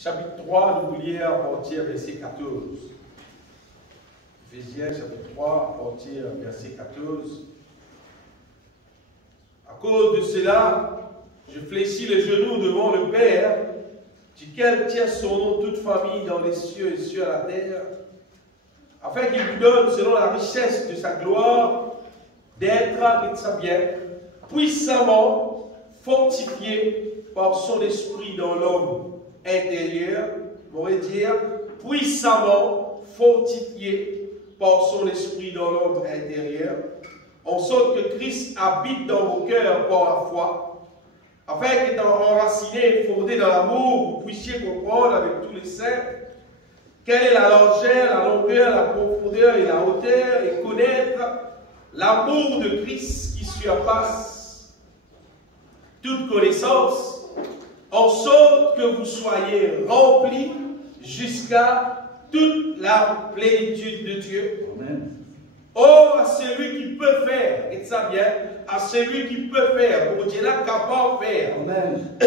chapitre 3, nous lire à partir verset 14. Éphésiens, chapitre 3, à partir verset 14. À cause de cela, je fléchis les genoux devant le Père, duquel tient son nom toute famille dans les cieux et sur la terre, afin qu'il vous donne, selon la richesse de sa gloire, d'être, et de sa bien, puissamment fortifié par son esprit dans l'homme intérieur, on pourrait dire, puissamment fortifié par son esprit dans l'homme intérieur, en sorte que Christ habite dans vos cœurs par la foi, afin qu'étant enraciné et fondé dans l'amour, vous puissiez comprendre avec tous les saints quelle est la largeur, la longueur, la profondeur et la hauteur, et connaître l'amour de Christ qui surpasse toute connaissance, en sorte que vous soyez remplis jusqu'à toute la plénitude de Dieu. Amen. Oh, à celui qui peut faire, et ça bien, à celui qui peut faire, pour Dieu là, capable de faire. Amen.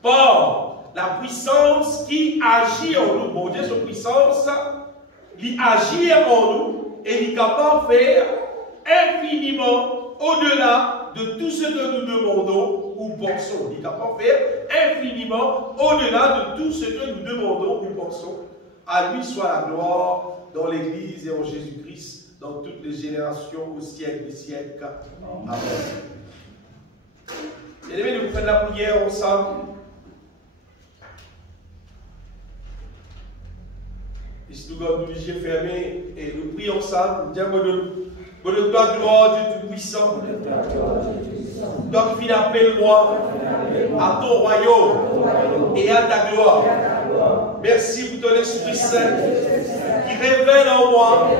Par la puissance qui agit en nous. Bon Dieu, cette puissance, il agit en nous et il est capable de faire infiniment au-delà de tout ce que nous demandons ou pensons. Il est capable de faire infiniment au-delà de tout ce que nous demandons ou pensons. À lui soit la gloire dans l'Église et en Jésus-Christ, dans toutes les générations, au siècle des siècles. Amen. Bien-aimés, nous faisons la prière ensemble. Et si nous avons les yeux fermés et nous prions ensemble, nous disons, bonne toi, gloire, Dieu Tout-Puissant. Toi qui appelle-moi à ton royaume et à ta gloire. Merci pour ton Esprit Saint qui révèle en moi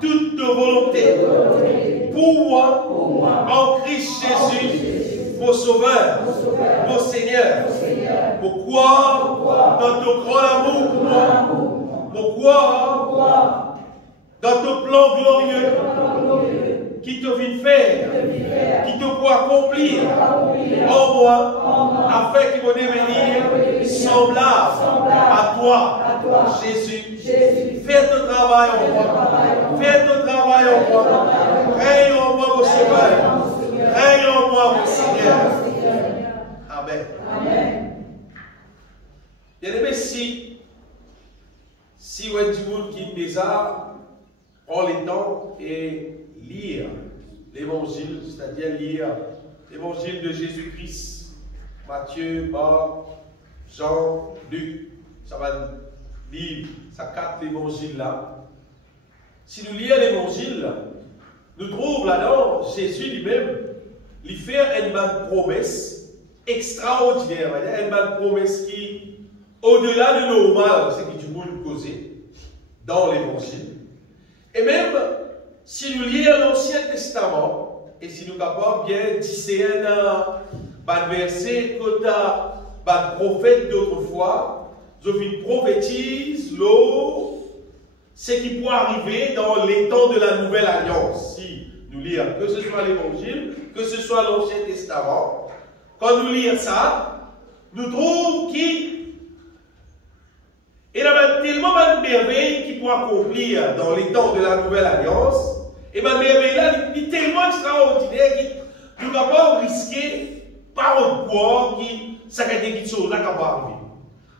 toute volonté pour moi en Christ Jésus, mon Sauveur, mon Seigneur. Pour croire dans ton grand amour pour moi, pour croire dans ton plan glorieux qui te vient faire, qui te peut accomplir en moi, afin qu'il me devenir semblable à toi, Jésus. Fais ton travail en moi. Fais ton travail en moi. Règne en moi, mon Sauveur. Règne en moi, mon Seigneur. Amen. Bien-aimé, si vous êtes du monde qui est déjà, prends le temps et lire l'évangile, c'est-à-dire lire l'évangile de Jésus-Christ, Matthieu, Marc, Jean, Luc, ça va lire, ça capte l'évangile là. Si nous lisons l'évangile, nous trouvons là-dedans Jésus lui-même, lui fait une bonne promesse extraordinaire, une bonne promesse qui, au-delà de normal, c'est que du monde causé dans l'évangile. Et même, si nous lisons l'Ancien Testament, et si nous sommes capables bien discerner un verset que un prophète d'autrefois, je prophétise ce qui pourrait arriver dans les temps de la Nouvelle Alliance. Si nous lisons, que ce soit l'Évangile, que ce soit l'Ancien Testament, quand nous lisons ça, nous trouvons qu'il y a tellement de merveilles qui pourraient accomplir dans les temps de la Nouvelle Alliance. Et ma merveille là, il est tellement extraordinaire que nous ne pouvons pas risquer par un poids qui s'arrête des choses là qui va arriver.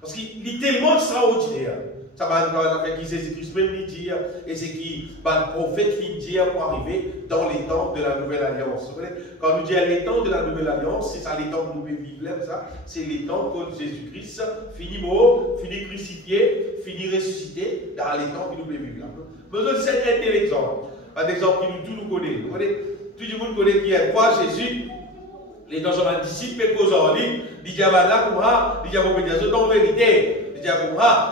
Parce qu'il est tellement extraordinaire. Ça va avec qui Jésus-Christ même lui dire, et c'est qui le prophète finit dire pour arriver dans les temps de la Nouvelle Alliance. Quand nous disons les temps de la Nouvelle Alliance, c'est ça les temps que nous vivons là, ça, c'est les temps que Jésus-Christ finit mort, finit crucifié, finit ressuscité, dans les temps que nous vivons là. Mais c'est un tel exemple. Un exemple que nous tous nous connaissons. Tout le monde connaît qui est quoi Jésus. Les gens sont disciples, mais cause en ligne, ils disent là, comme ça, ils disent en vérité.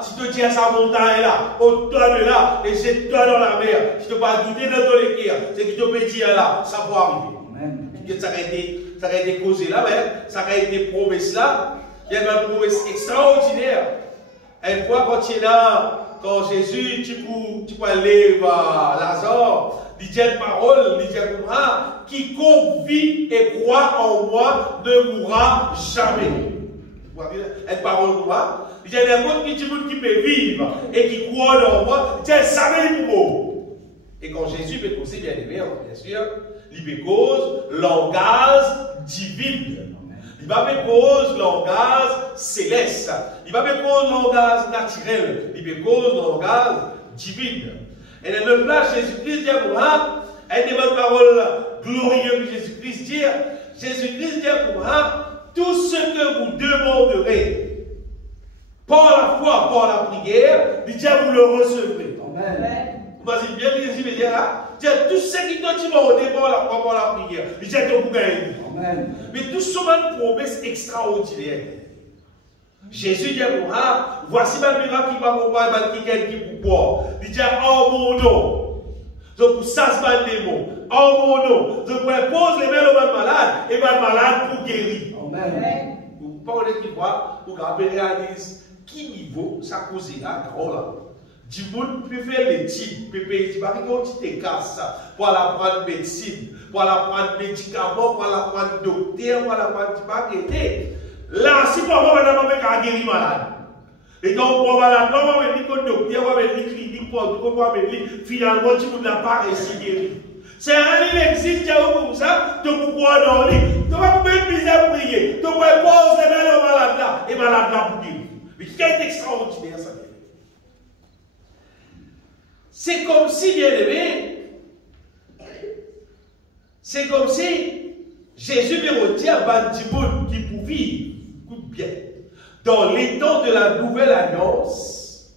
Si tu dis à sa montagne là, au-delà de là, et jette-toi dans la mer, si tu ne peux pas douter dans ton équerre, c'est que tu peux dire là, ça va arriver. Amen. Ça a été causé là, mais ça a été promesse là. Il y a une promesse extraordinaire. Une fois quand tu es là, quand Jésus, tu peux aller voir Lazare, il dit une parole, il dit comme quiconque vit et croit en moi ne mourra jamais. une parole pour moi. Il y a des gens qui peuvent vivre et qui croient dans moi. Il y a savez pour moi. Et quand Jésus peut causer, bien aimé, bien sûr, il peut cause langage divin. Il va peut cause langage céleste. Il va peut cause langage naturel. Il peut cause langage divin. Et dans le plan, Jésus-Christ dit à moi, elle dit une parole glorieuse que Jésus-Christ dit. Jésus-Christ dit à moi, tout ce que vous demanderez par la foi, par la prière, il dit vous le recevrez. Amen. Vous voyez bien les immédiats là? Tout ce qui doit demander par la foi, par la prière, il dit vous gagnez. Amen. Mais tout ce sont une promesse extraordinaire. Jésus dit à moi, voici ma miracle qui va vous voir, qui vous boire. Il dit en mon nom. Donc pour ça, c'est pas un démon. En mon nom. Donc pour imposer les mains au malade, et le malade pour guérir. Amen. Vous parlez qui voit, pour qu'on réalise qui niveau ça cause là, grand là. Du monde peut faire l'étude, peut payer, tu vas regarder tes casses pour aller prendre médecine, pour aller prendre médicaments, pour aller prendre docteur, pour aller prendre, tu vas arrêter. Là, si pour moi, madame, on va guérir malade. Et donc, pour malade, on va venir comme docteur, on va venir clinique, on va venir, finalement, tu n'as pas réussi à guérir. C'est un livre existe, tu as comme ça, tu peux croire dans le lit, tu vas même bien prier, tu peux poser les mains au malade là, et malade là pour guérir. Mais quel extraordinaire ça. C'est comme si, bien aimé, c'est comme si Jésus me retient à Bandimoun qui pour vivre, écoute bien, dans les temps de la nouvelle alliance,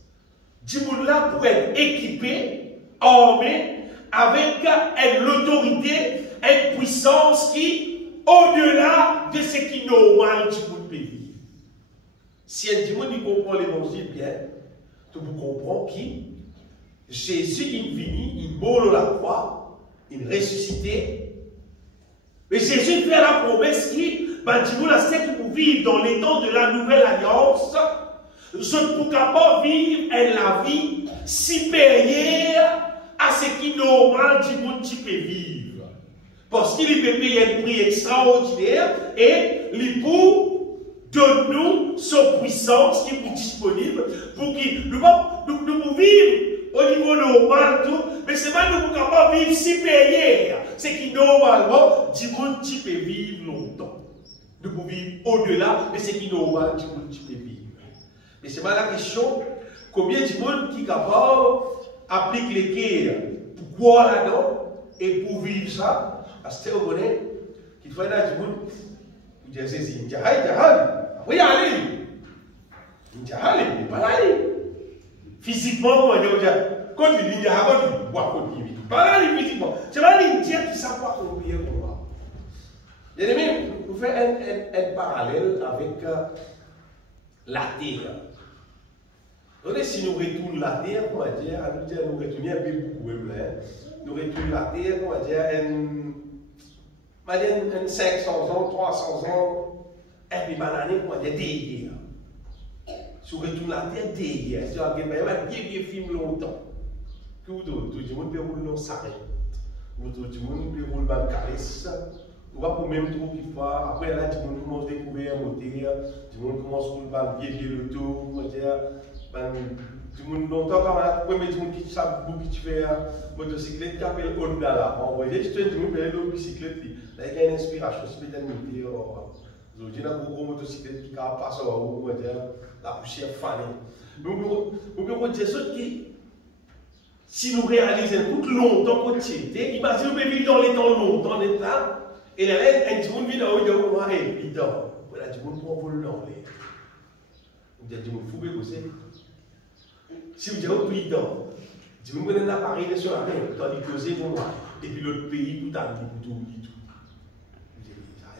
Dimoun là pour être équipé, armé, avec une autorité, une puissance qui, au-delà de ce qui est normal, Dimoun peut vivre. Si un Dimoun il comprend l'évangile bien, tu vous comprends qui Jésus il venu, il mourut la croix, il ressuscité. Mais Jésus fait la promesse qui, dis-vous la qui pour vivre dans les temps de la nouvelle alliance, je ne peux pas vivre la vie supérieure à ce qui est normal du monde qui peut vivre. Parce qu'il peut payer un prix extraordinaire et il peut donner sa puissance qui est disponible pour qu'il nous vivre au niveau normal, tout, mais c'est pas nous capables de vivre supérieur. C'est qui normalement, du monde qui peut vivre longtemps. Nous pouvons vivre au-delà, mais c'est qui normal, du monde qui peut vivre. Mais c'est pas la question, combien de monde qui est capable d'appliquer les guerres pour croire là-dedans et pour vivre ça. Parce que vous connaissez, qu'il faut aller du monde, vous dites, c'est une jahal. Oui, allez. Une jahal, il n'est pas là. Physiquement, on va dire, quand il dit, quand il boit, quand il vit. Pas là, physiquement. C'est pas l'Indien qui savent pas combien on va. Bien aimé, vous faites un parallèle avec la terre. Donc, si nous retournons la terre, on va dire, nous retournons un peu beaucoup même là. Nous retournons la terre, on va dire, 500 ans, 300 ans, et puis banane, on va dire, derrière. Si on retourne la terre derrière, si on a un vieux film longtemps, tout le monde peut rouler dans sa règle, tout le monde peut rouler dans le caresse, on va pour même trop qu'il faut. Après là, tout le monde commence à découvrir un moteur, tout le monde commence à rouler dans le vieux loto, tout le monde longtemps, quand même, tout le monde qui sape beaucoup qui fait motocyclette qui appelle Honda là. Vous voyez, je te dis, tout le monde peut bicyclette, là, il y a une inspiration, c'est peut-être une moteur. Aujourd'hui, il y a une grosse motocyclette qui passe en haut, la poussière fanée. Donc, on peut dire ça qui, si nous réalisons tout longtemps qu'on était, imaginez nous vivre dans les temps longtemps, et là, un monde vit dans le haut, et puis dans, voilà, du monde prend vol dans les. On dit, du monde fou, mais c'est. Si vous dites, plus dans, du monde prenez un appareil sur la main, dans les posés pour moi, et puis l'autre pays, tout à l'heure, tout.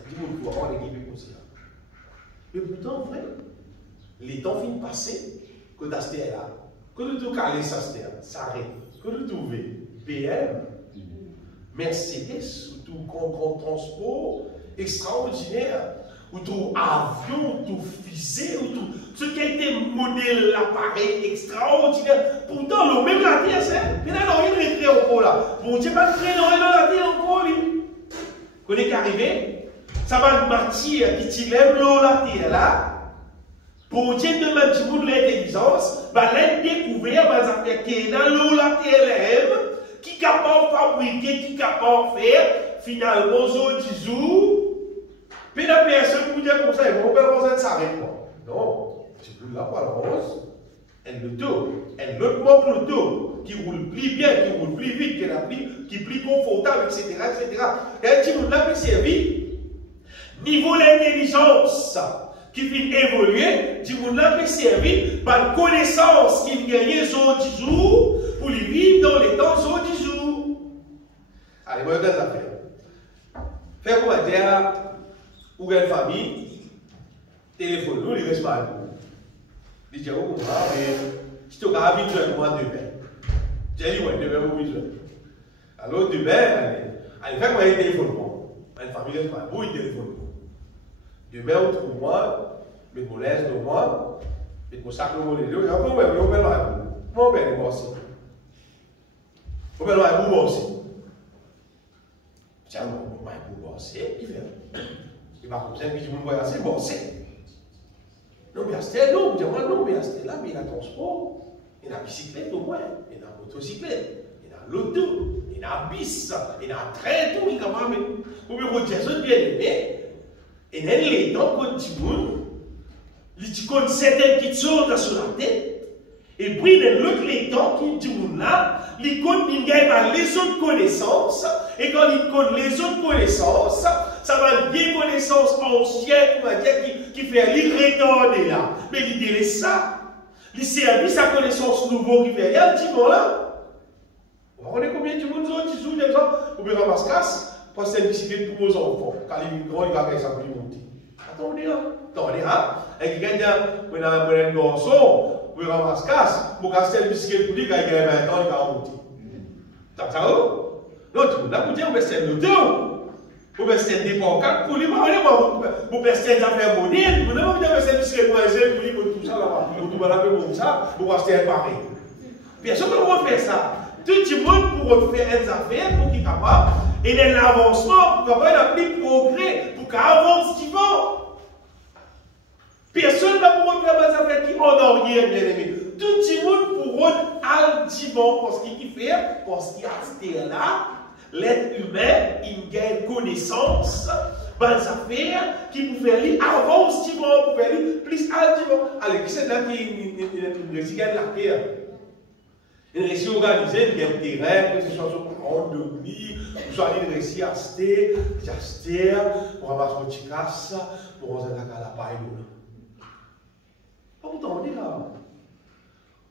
Du monde faut avoir l'équipe comme ça. Mais pourtant, vrai, les temps finissent passer, que tu as là, que tu as calé ça, ça arrête, que tu trouves BM, Mercedes, ou tout grand transport extraordinaire, ou tout avion, ou tout fusée, ou tout ce qui a été modèle, l'appareil extraordinaire. Pourtant, le même la terre, c'est, mais là, il est créé encore là. Bon, tu n'es pas créé dans la terre encore, lui. Qu'on est arrivé, ça va une matière qui tire l'eau la terre là, Pour Dieu de même l'intelligence, il découvert des affaires qui est dans l'eau, la terre, qui est capable de fabriquer, qui est capable de faire, finalement, aux jours. Puis la personne vous dit comme ça, bon, ben, ça s'arrête pas. Non, tu peux la pas la rose, elle le dos, elle le manque le dos, qui roule plus bien, qui roule plus vite, qui est plus confortable, etc. Et un petit monde là peut servir. Niveau l'intelligence qui fait évoluer, du monde là peut servir par connaissance qui gagne les autres jours pour les vivre dans les temps aux 10 jours. Allez, moi, je vais faire. Faire comment dire, ou une famille, téléphone, nous, il reste pas. Il dit, oh, mais si tu as envie de moi demain, j'ai dit, ouais, demain, vous besoin. Alors, demain, allez, faire moi un téléphone. Une famille reste pas. Vous, il téléphone. Demain, on trouve moi, mais mon laisse de moi, mais mon sac de mon lait. On va le voir. On va le voir aussi. On va le voir aussi. Tiens, on va le voir aussi. Il fait. Il va comme ça, puis je me vois assez bon, c'est. Non, mais c'est non, non, mais c'est là, mais il y a transport, il y a la bicyclette au moins, il y a la motocyclette, il y a l'auto, il y a la bis, il y a un train, tout, il y a quand même. Vous me retirez bien aimé, et dans les temps, quand tu montes, il y a certaines qui sortent sur la tête, et puis dans l'autre les temps, qui dit là, il gagne les autres connaissances, et quand il connaît les autres connaissances, ça va bien connaissance ancienne, qui fait l'irrétorder là. Mais il délaisse ça. Il servit sa connaissance nouveau qui fait rien, petit bon là. Vous voyez combien de monde qui joue comme ça? Vous pouvez ramasser casse, passer une bicyclette pour vos enfants. Quand il est grand, il va faire ça pour lui monter. Attendez là. Et qui gagne, vous avez un garçon, vous pouvez ramasser casse, pour casser une bicyclette pour lui, quand il a 20 ans, il va monter. T'as ça où? Non, tu là, vous dites, on va faire le dos. Vous pouvez faire des banques pour lui, vous pouvez faire des affaires monnaie, vous n'avez pas besoin de faire des affaires pour lui, pour tout ça là-bas, pour tout le ça, pour acheter un pareil. Personne ne peut faire ça. Tout le monde pour faire des affaires pour qu'il soit capable, et dans l'avancement, pour qu'il y ait plus de progrès, pour qu'il avance qui va. Personne ne peut faire des affaires qui en arrière, bien aimé. Tout le monde pour aller divan, parce qu'il fait, parce qu'il y a là. L'être humain, il gagne connaissance dans les affaires qui vous faire lire avant aussi, pour faire lire plus activement. Alors, qui c'est là qui gagne la terre? Il réussit à organiser, il gagne des terrain, que ce soit sur grande nuit, soit il réussit à acheter, pour ramasser un petit casse, pour ramasser la paille. Pas vous entendez là?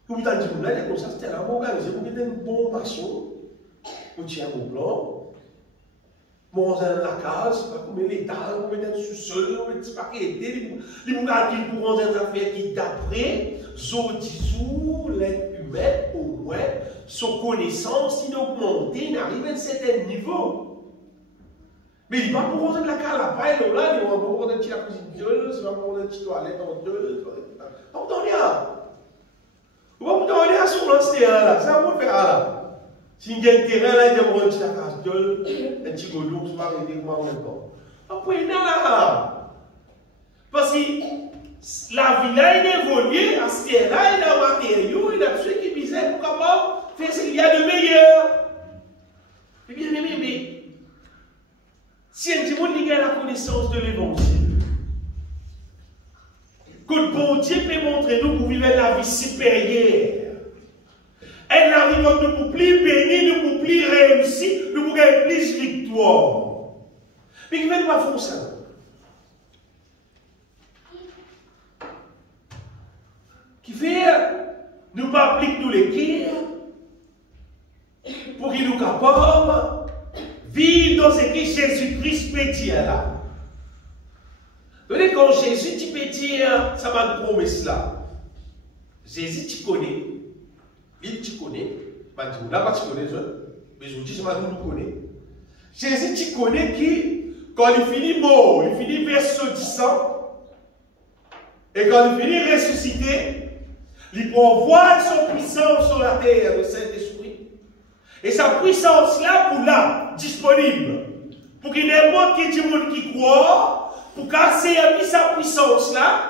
Vous m'avez dit, vous l'avez comme ça, c'était là, vous organisez, vous mettez une bonne maçon. Vous tirez mon plan, vous avez la case, vous mettez l'état, vous mettez le sous-sol, vous mettez pas qu'il y a des pour des affaires qui, d'après, l'être humain, au moins, son connaissance, il augmente, il arrive à un certain niveau. Mais il va pour de la case à la paille, là, il va pour un petit la cuisine gueule, il va pour un petit toilette en deux, vous entendez là? Vous entendez là sur l'ancien là, ça va faire là. Si il y a un terrain là, il y a un petit casse-gueule, un petit godou, je ne sais pas comment on est. Après, il y a là. Parce que la vie là, il évolue, à ce terrain, il y a un matériau, il y a tout ce qui est bizarre pour capable faire ce qu'il y a de meilleur. Et bien aimé, mais si un petit monde a la connaissance de l'évangile, que le bon Dieu peut montrer nous pour vivre la vie supérieure. Elle n'arrive pas de nous plus béni, de nous plus réussi, de nous gagner plus victoire. Mais il ne veut pas faire ça. Qui fait, nous pas appliquer nous les guerres, pour qu'il nous capable de vivre dans ce que Jésus-Christ peut dire là. Donc, quand Jésus, tu peux dire, ça m'a une promesse là. Jésus, tu connais. Il tu connais, là tu connais, mais je vous dis, nous connaît. Jésus, tu connais qui, quand il finit mort, il finit ressuscitant, et quand il finit ressuscité, il peut envoyer son puissance sur la terre, le Saint-Esprit. Et sa puissance là, pour là, disponible, pour qu'il n'importe qui du monde qui croit, pour casser sa puissance là,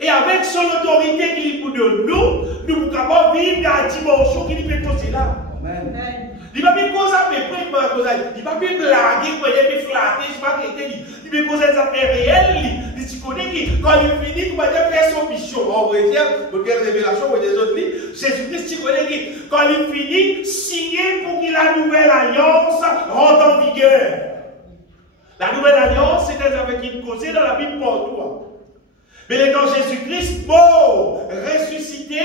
Et avec son autorité qu'il nous donne, nous sommes capables de vivre dans la dimension qu'il peut causer là. Amen. Il ne va pas causer à peu près, il ne va pas blaguer, il va flatter, il va causer des affaires réelles. Tu connais qui, quand il finit, il va faire son mission. On va dire, quelle révélation, des autres livres, Jésus-Christ, tu connais qui, quand il finit, signer pour que la nouvelle alliance rentre en vigueur. La nouvelle alliance, c'est avec qui causé dans la Bible pour toi. Mais quand Jésus-Christ, mort, ressuscité,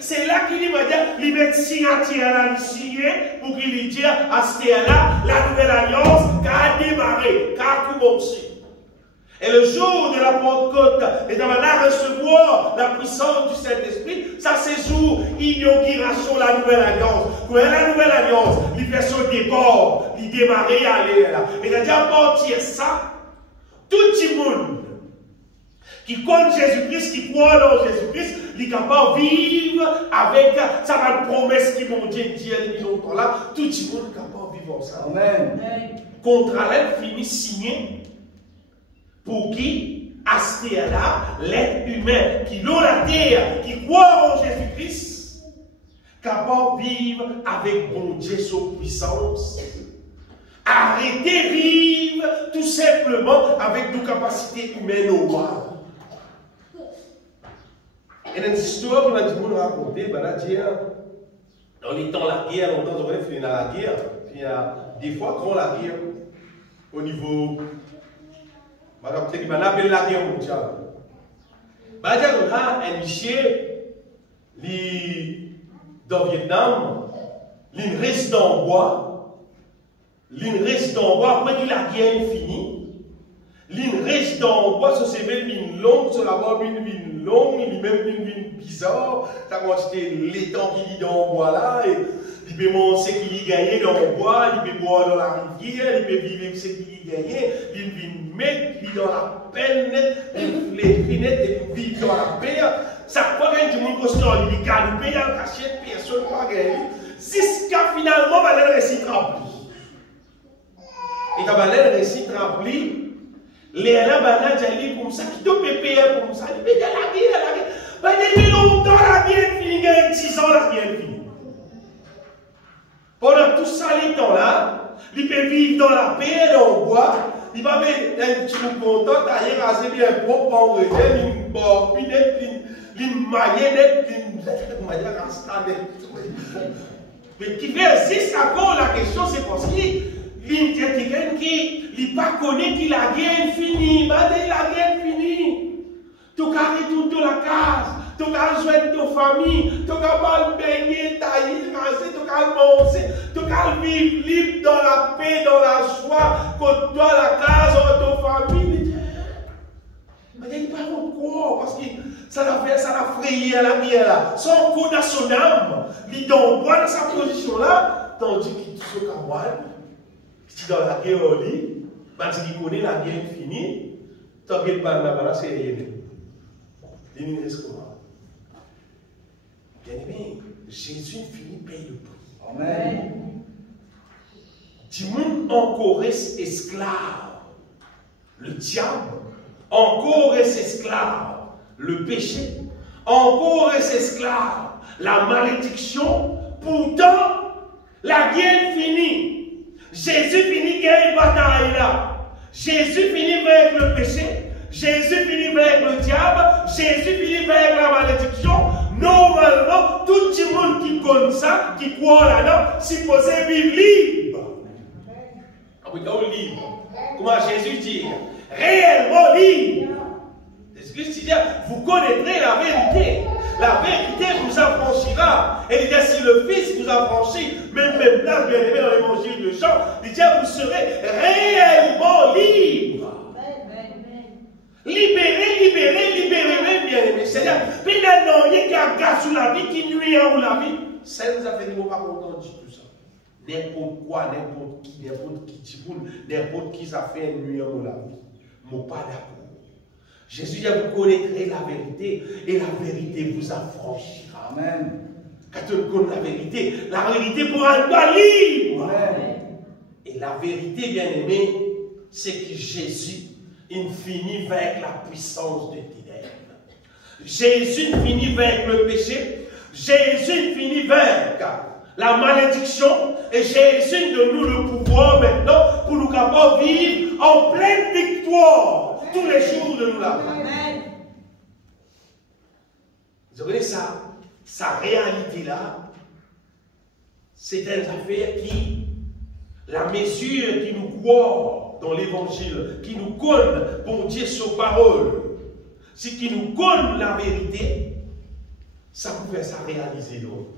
c'est là qu'il va dire, il met signature là, il signe pour qu'il lui dise à ce là la nouvelle alliance qui a démarré, qui a commencé. Et le jour de la Pentecôte, et dans la recevoir la puissance du Saint-Esprit, ça c'est jour inauguration de la nouvelle alliance. Quand la nouvelle alliance, il fait son départ, il démarre, aller là. Et il a dit à partir de ça, tout le monde qui compte Jésus-Christ, qui croit dans Jésus-Christ, il est capable de vivre avec sa promesse qui m'ont dit depuis longtemps là, tout le monde est capable de vivre ensemble. Amen. Contrat là, finit signé pour qui, à ce là l'être humain qui loue la terre, qui croit en Jésus-Christ, capable de vivre avec bon Dieu sous puissance. Arrêtez de vivre tout simplement avec nos capacités humaines au moins. Et dans une histoire que m'a dit nous raconter, dans les temps de la guerre, longtemps on a fini dans la guerre, puis il y a des fois quand la guerre, au niveau, on appelle la guerre mondiale. On a un monsieur, dans le Vietnam, il reste dans le bois, après que la guerre est finie. L'île reste dans le bois, ça c'est même une longue, ça là-bas une vigne longue, il même une vigne bizarre. Ça a acheté l'étang qui est dans le bois là, et il peut manger ce qu'il a gagné dans le bois, il peut boire dans la rivière, il peut vivre ce qu'il a gagné, il vient mettre, il est dans la peine nette, il est net, il vit dans la paix. Ça croit qu'il y a du monde qui il est galopé, il y a un cachet, personne ne va gagner. Jusqu'à finalement, il a réussi à remplir. Et quand il a réussi à remplir, les là-bas, j'ai comme ça, qui doit payer comme ça, il paye la guerre. Depuis longtemps, la guerre est finie, il y a 10 ans, la guerre est finie. Pendant tout ça, les temps-là, il peut vivre dans la paix, dans le bois, il va mettre un petit peu content, il a rasé bien propre, en retien, une bobinette, une maillette, une mais qui persiste encore, la question, c'est parce qu'il y a quelqu'un qui n'est pas connu que la guerre est finie. La guerre est finie. Tu as retourné la case. Tu as joué ta famille. Tu as mal baigné, taillé, rasé. Tu as manger. Tu as vivre libre dans la paix, dans la joie. Quand tu as la case de ta famille. Mais il n'y a pas encore. Parce que ça l'a frayé à la guerre là. Son coup dans son âme. Il est dans sa position là. Tandis qu'il est sur Kawal. Si dans la guerre au lit, parce qu'il connaît la guerre finie, tant qu'il parle là-bas, c'est rien. Il ne reste comment. Bien aimé, Jésus finit paye le prix. Amen. Du monde encore reste esclave. Le diable encore reste esclave. Le péché encore reste esclave. La malédiction, pourtant, la guerre finie. Jésus finit gagner une bataille là. Jésus finit avec le péché. Jésus finit avec le diable. Jésus finit avec la malédiction. Normalement, tout le monde qui connaît ça, qui croit là-dedans, supposé vivre libre. Ah oui, donc libre. Comment Jésus dit? Réellement libre. Jésus dit, vous connaîtrez la vérité. La vérité vous affranchira. Et il dit, si le Fils vous affranchit, même là, bien aimé dans l'évangile de Jean, il dit, vous serez réellement libre. Libéré, bien aimé. C'est-à-dire, finalement, il y a un gars sous la vie qui nuit à la vie. Ça nous a fait des mots pas contents de tout ça. N'importe quoi, n'importe qui, n'importe qui ça fait nuit à la vie. Moi, pas d'accord. Jésus dit, vous connaîtrez la vérité et la vérité vous affranchira. Amen. Quand on connaît la vérité pourra être libre. Amen. Et la vérité, bien aimé, c'est que Jésus, il finit avec la puissance des ténèbres. Jésus finit vaincre le péché. Jésus finit vaincre la malédiction. Et Jésus donne nous le pouvoir maintenant pour nous capables de vivre en pleine victoire tous les jours de nous la vie. Vous connaissez ça? Sa réalité-là, c'est une affaire qui, la mesure qui nous croit dans l'évangile, qui nous connaît, bon Dieu, sur parole, c'est qui nous connaît la vérité, ça pouvait ça réaliser donc.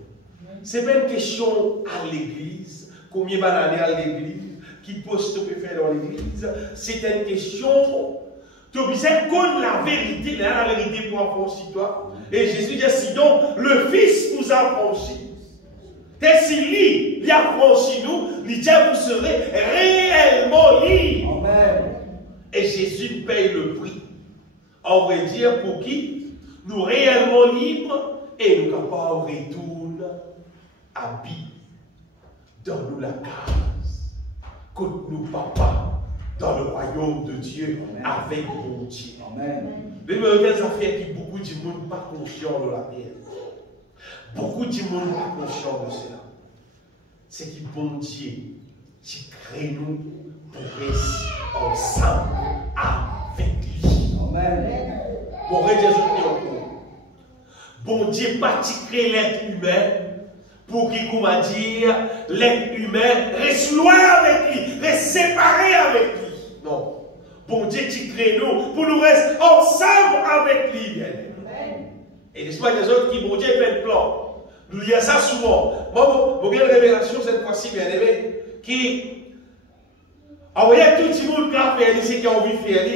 C'est pas une question à l'église, combien va aller à l'église, qui poste peut faire dans l'église, c'est une question, tu as besoin de connaître la vérité, la vérité pour affranchir toi. Et Jésus dit, sinon, le Fils nous a franchis. Et si lui, il a franchi nous, il dit, vous serez réellement libres. Amen. Et Jésus paye le prix. On va dire pour qui? Nous réellement libres et nous capables de retourner à vie. Donne-nous la case. Côte-nous, papa, dans le royaume de Dieu. Amen. Avec mon Dieu. Amen. Mais il y a des affaires qui beaucoup de monde pas conscient de la terre. Beaucoup de monde pas conscient de cela. C'est que bon Dieu, qui crée nous pour rester ensemble avec lui. Amen. Pour bon Dieu pas créé l'être humain pour qu'il, comment dire, l'être humain reste loin avec lui, reste séparé avec lui. Non. Bon Dieu qui crée nous pour nous rester ensemble avec lui. Amen. Et l'histoire des autres qui, bon Dieu, fait le plan. Nous lisons ça souvent. Moi, j'ai une révélation cette fois-ci, bien aimé, qui envoyait tout le monde qui a fait, c'est qui a envie de faire.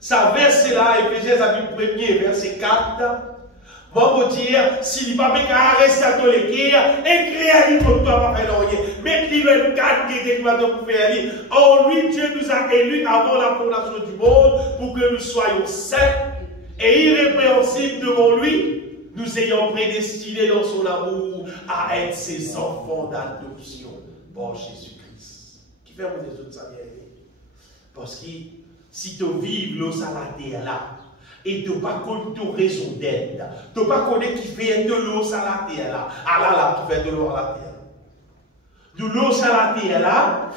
Ça verset là, Éphésiens chapitre 1er, verset 4. Moi, je dire, s'il n'y a pas de rester à ton écrire, écris à lui pour toi, pas faire rien. Mais il y a 4 qui est pour faire. En lui, Dieu nous a élus avant la fondation du monde pour que nous soyons saints et irrépréhensibles devant lui, nous ayons prédestinés dans son amour à être ses enfants d'adoption par Jésus-Christ. Qui fait mon des autres, ça vient. Parce que si tu vives l'eau salatée là, et tu n'as pas connu raison d'être, tu n'as pas connu qui fait de l'eau salatée là, ah là, tu fais de l'eau à la terre. De l'eau salatée là,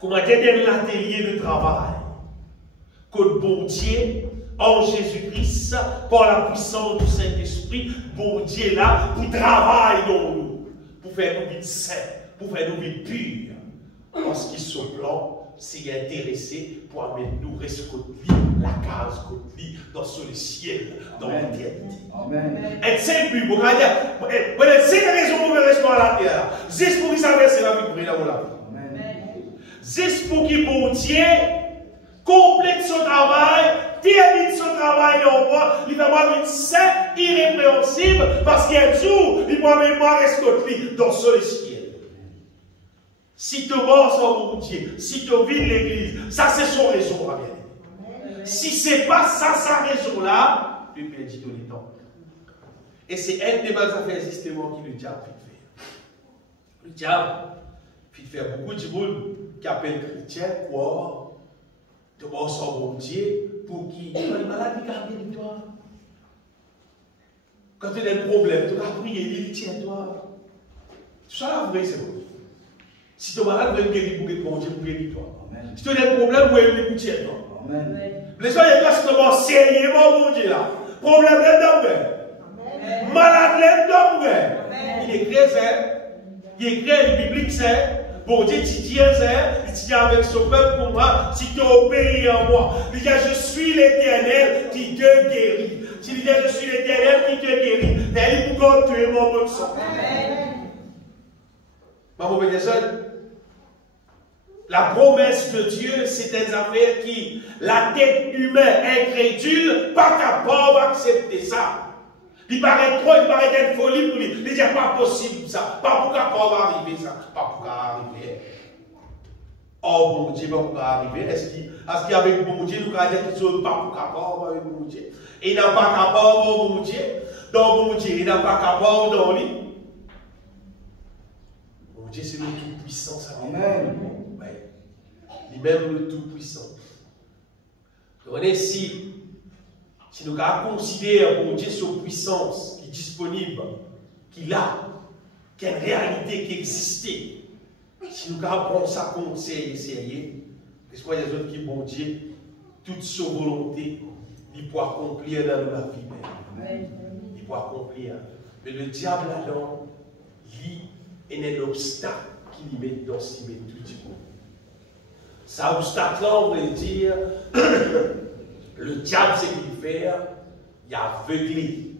comment dire, l'atelier de travail. Que bon Dieu, en Jésus-Christ, par la puissance du Saint-Esprit, bon Dieu là, pour travailler dans nous, pour faire nous vivre sains, pour faire nous vivre purs. Parce qu'il se plan, s'y intéressé pour amener nous rester côté la case côté dans le ciel, dans l'éternité. Amen. Et c'est plus beau, c'est une raison pour rester à la terre. Juste pour qu'il s'avère, c'est la vie pour la vie. Juste pour qu'il bon Dieu complète son travail, termine son travail dans moi, il va avoir une sainte irrépréhensible, parce qu'un jour, il va même rester côté dans le ciel. Si tu mords sans mon Dieu, si tu vis de l'église, ça c'est son raison. Si ce n'est pas ça, sa raison-là, tu peux dire tout le temps. Et c'est un des bonnes affaires justement qui le diable fait faire. Le diable fait faire beaucoup de monde qui appelle chrétien, quoi, de mords sans mon Dieu, pour qui les malades qui gardent de toi. Quand tu as un problème, tu as prié, il tient toi. Tout ça, la vraie, c'est bon. Si tu es malade, vous guérir pour que bon Dieu vous guérit toi. Si tu as un problème, vous allez écouter toi. Les gens, ils sont vraiment sérieusement bon Dieu là. Problème là-dedans. Malade là-dedans. Il est chrétien. Il est chrétien, biblique, c'est. Bon Dieu, tu dis, il dit avec son peuple pour moi, si tu obéis à moi. Il dit, je suis l'Éternel qui te guérit. S'il dit, je suis l'Éternel qui te guérit. Mais il faut que tu es mon bon sang. Maman Bénézol, la promesse de Dieu, c'est une affaire qui, la tête humaine incrédule, pas capable d'accepter ça. Il paraît trop, il paraît une folie pour lui. Il dit, pas possible ça, pas pour capable d'arriver ça, pas pour arriver. Oh bon Dieu, pas pour arriver. Est-ce qu'il y avait bon Dieu, nous allons dire qu'il ne pas pour capable avec bon Dieu. Il n'a pas capable bon Dieu, dans bon Dieu, il n'a pas capable dans lui. Bon Dieu, c'est le Tout-Puissant, ça. Amen. Lui-même le Tout-Puissant. Vous voyez, si si nous considérons pour Dieu sa puissance qui est disponible, qu'il a, qu'il y a une réalité qui existe, si nous prenons ça compte sérieux, parce qu'il y a des autres qui bon Dieu, toute sa volonté, il peut accomplir dans la vie même. Il peut accomplir. Mais le diable là-dedans, lui, est un obstacle qui lui met dans ce qui met tout du monde. Ça obstacle-là, on veut dire, le diable, c'est qu'il fait, il a aveuglé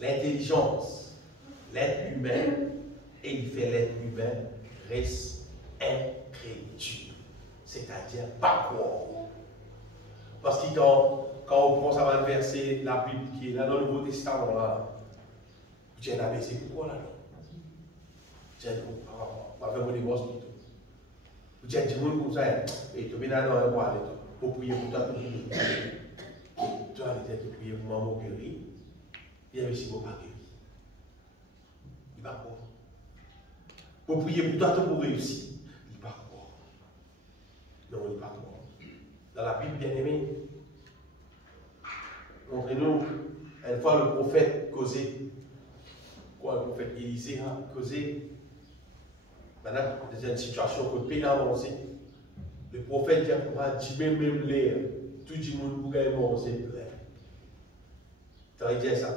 l'intelligence, l'être humain, et il fait l'être humain reste incrédule. C'est-à-dire pas croire. Parce que quand on prend ça le verset, la Bible qui est là dans le Nouveau Testament, là, Dieu a baissé pourquoi là-dedans? Dieu a dit, on va faire mon divorce plutôt. Dieu a dit, comme ça, et tu viens dans un bois, pour prier pour toi, pour prier. Tu as dit, prier pour maman guéri, il y a aussi pour pas guéri. Il va croire. Pour prier pour toi, pour réussir, il va croire. Non, il va croire. Dans la Bible, bien aimée, montrez-nous, une fois le prophète causait, quoi, le prophète Élisée a causé, maintenant, dans une situation que le pays a avancé, le prophèt dit même l'air, tout le monde pour gagner manger l'air. Tu as dit ça.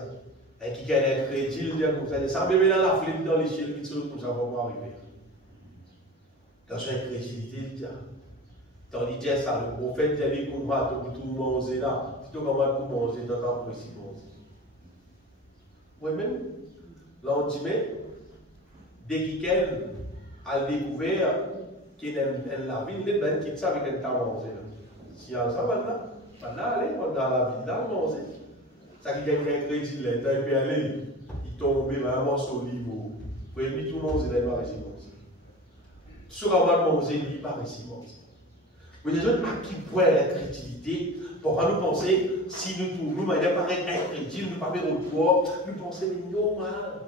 Et qui gagne un crédit, il dit comme ça, ça me met dans la flemme dans les ciels, qui sont comme ça, va pas arriver. Dans son incrédulité, il dit, dans l'idée, ça, le prophète dit, allez pour moi, tout le monde manger là, si tu commences pour manger, tu entends pour ici manger. Oui, même, là on dit, mais, dès qu'il a découvert qu'il a la ville, il est qui savait qu'il a mangé. Si on ça maintenant, allez, dans la ville, là, manger. Ça qui gagne un crédit, là, il peut aller, il tombe vraiment sur le niveau. Pour lui, tout le monde, il va réussir manger. Sur avoir manger, il va réussir manger. Mais les autres, à qui point l'incrédulité, pour nous penser, si nous manière par incrédule, nous ne pas faire autre chose, nous pensons, mais normal.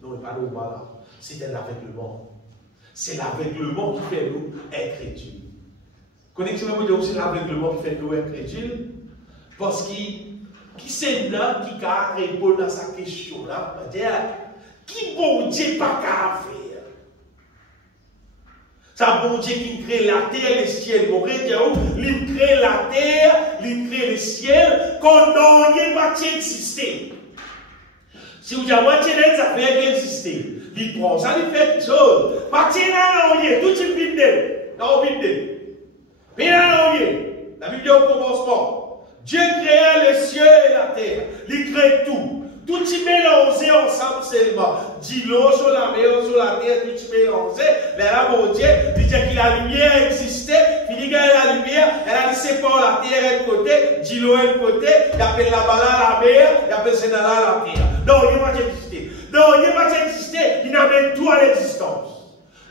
Non, il n'est pas normal. C'est un aveuglement. C'est l'aveuglement qui fait nous incrédules. Connexion à vous, c'est l'aveuglement qui fait nous incrédules. Parce qui c'est là qui a répondu à sa question là, c'est-à-dire, qui bon Dieu pas qu'à faire? Ça bon Dieu qui crée la terre et le ciel. Bon, il crée la terre, il crée le ciel, qu'on n'a pas existé. Si vous avez moitié des affaires qui existent, il prend ça, il fait quelque chose. Partir là, tout est vide. Non, vide. Mais là, la Bible au commencement. Dieu créa le ciel et la terre. Il crée tout. Tout est mélangé ensemble seulement. Dit l'eau sur la mer, sur la terre, tout est mélangé. Mais là, mon Dieu, il dit que la lumière existait. Puis il y a la lumière, elle a séparé la terre d'un côté, dit l'eau d'un côté, il appelle là-bas la mer, il appelle celle-là la terre. Non, il n'est pas existé. Non, il n'est pas existé. Il amène tout à l'existence.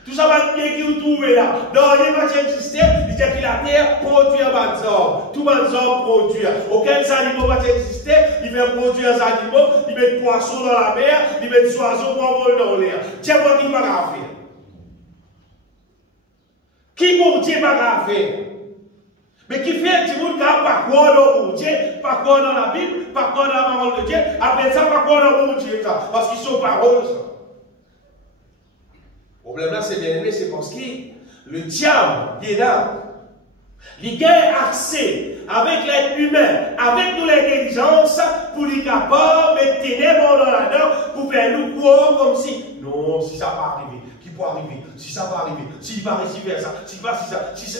Tout ça va bien qui vous trouvez là. Non, il n'est pas existé. Il dit que la terre produit un bazar. Tout bazar produit. Aucun animal va exister. Il va produire des animaux. Il met des poissons dans la mer. Il met des oiseaux pour voler dans l'air. Tiens, moi, qui va faire? Qui bon Dieu va faire? Mais qui fait un petit monde qui n'a pas croire dans mon Dieu, pas croire dans la Bible, pas croire dans la parole de Dieu, après ça, pas croire dans mon Dieu, parce qu'ils sont paroles. Le problème là, c'est bien aimé, c'est parce que le diable, il est là. Il gagne accès avec l'être humain, avec nous l'intelligence, pour lui capable de mettre ténèbres dans la dent, pour faire nous croire comme si, non, si ça va arriver, qui peut arriver, si ça va arriver, s'il va réussir ça, s'il va si ça,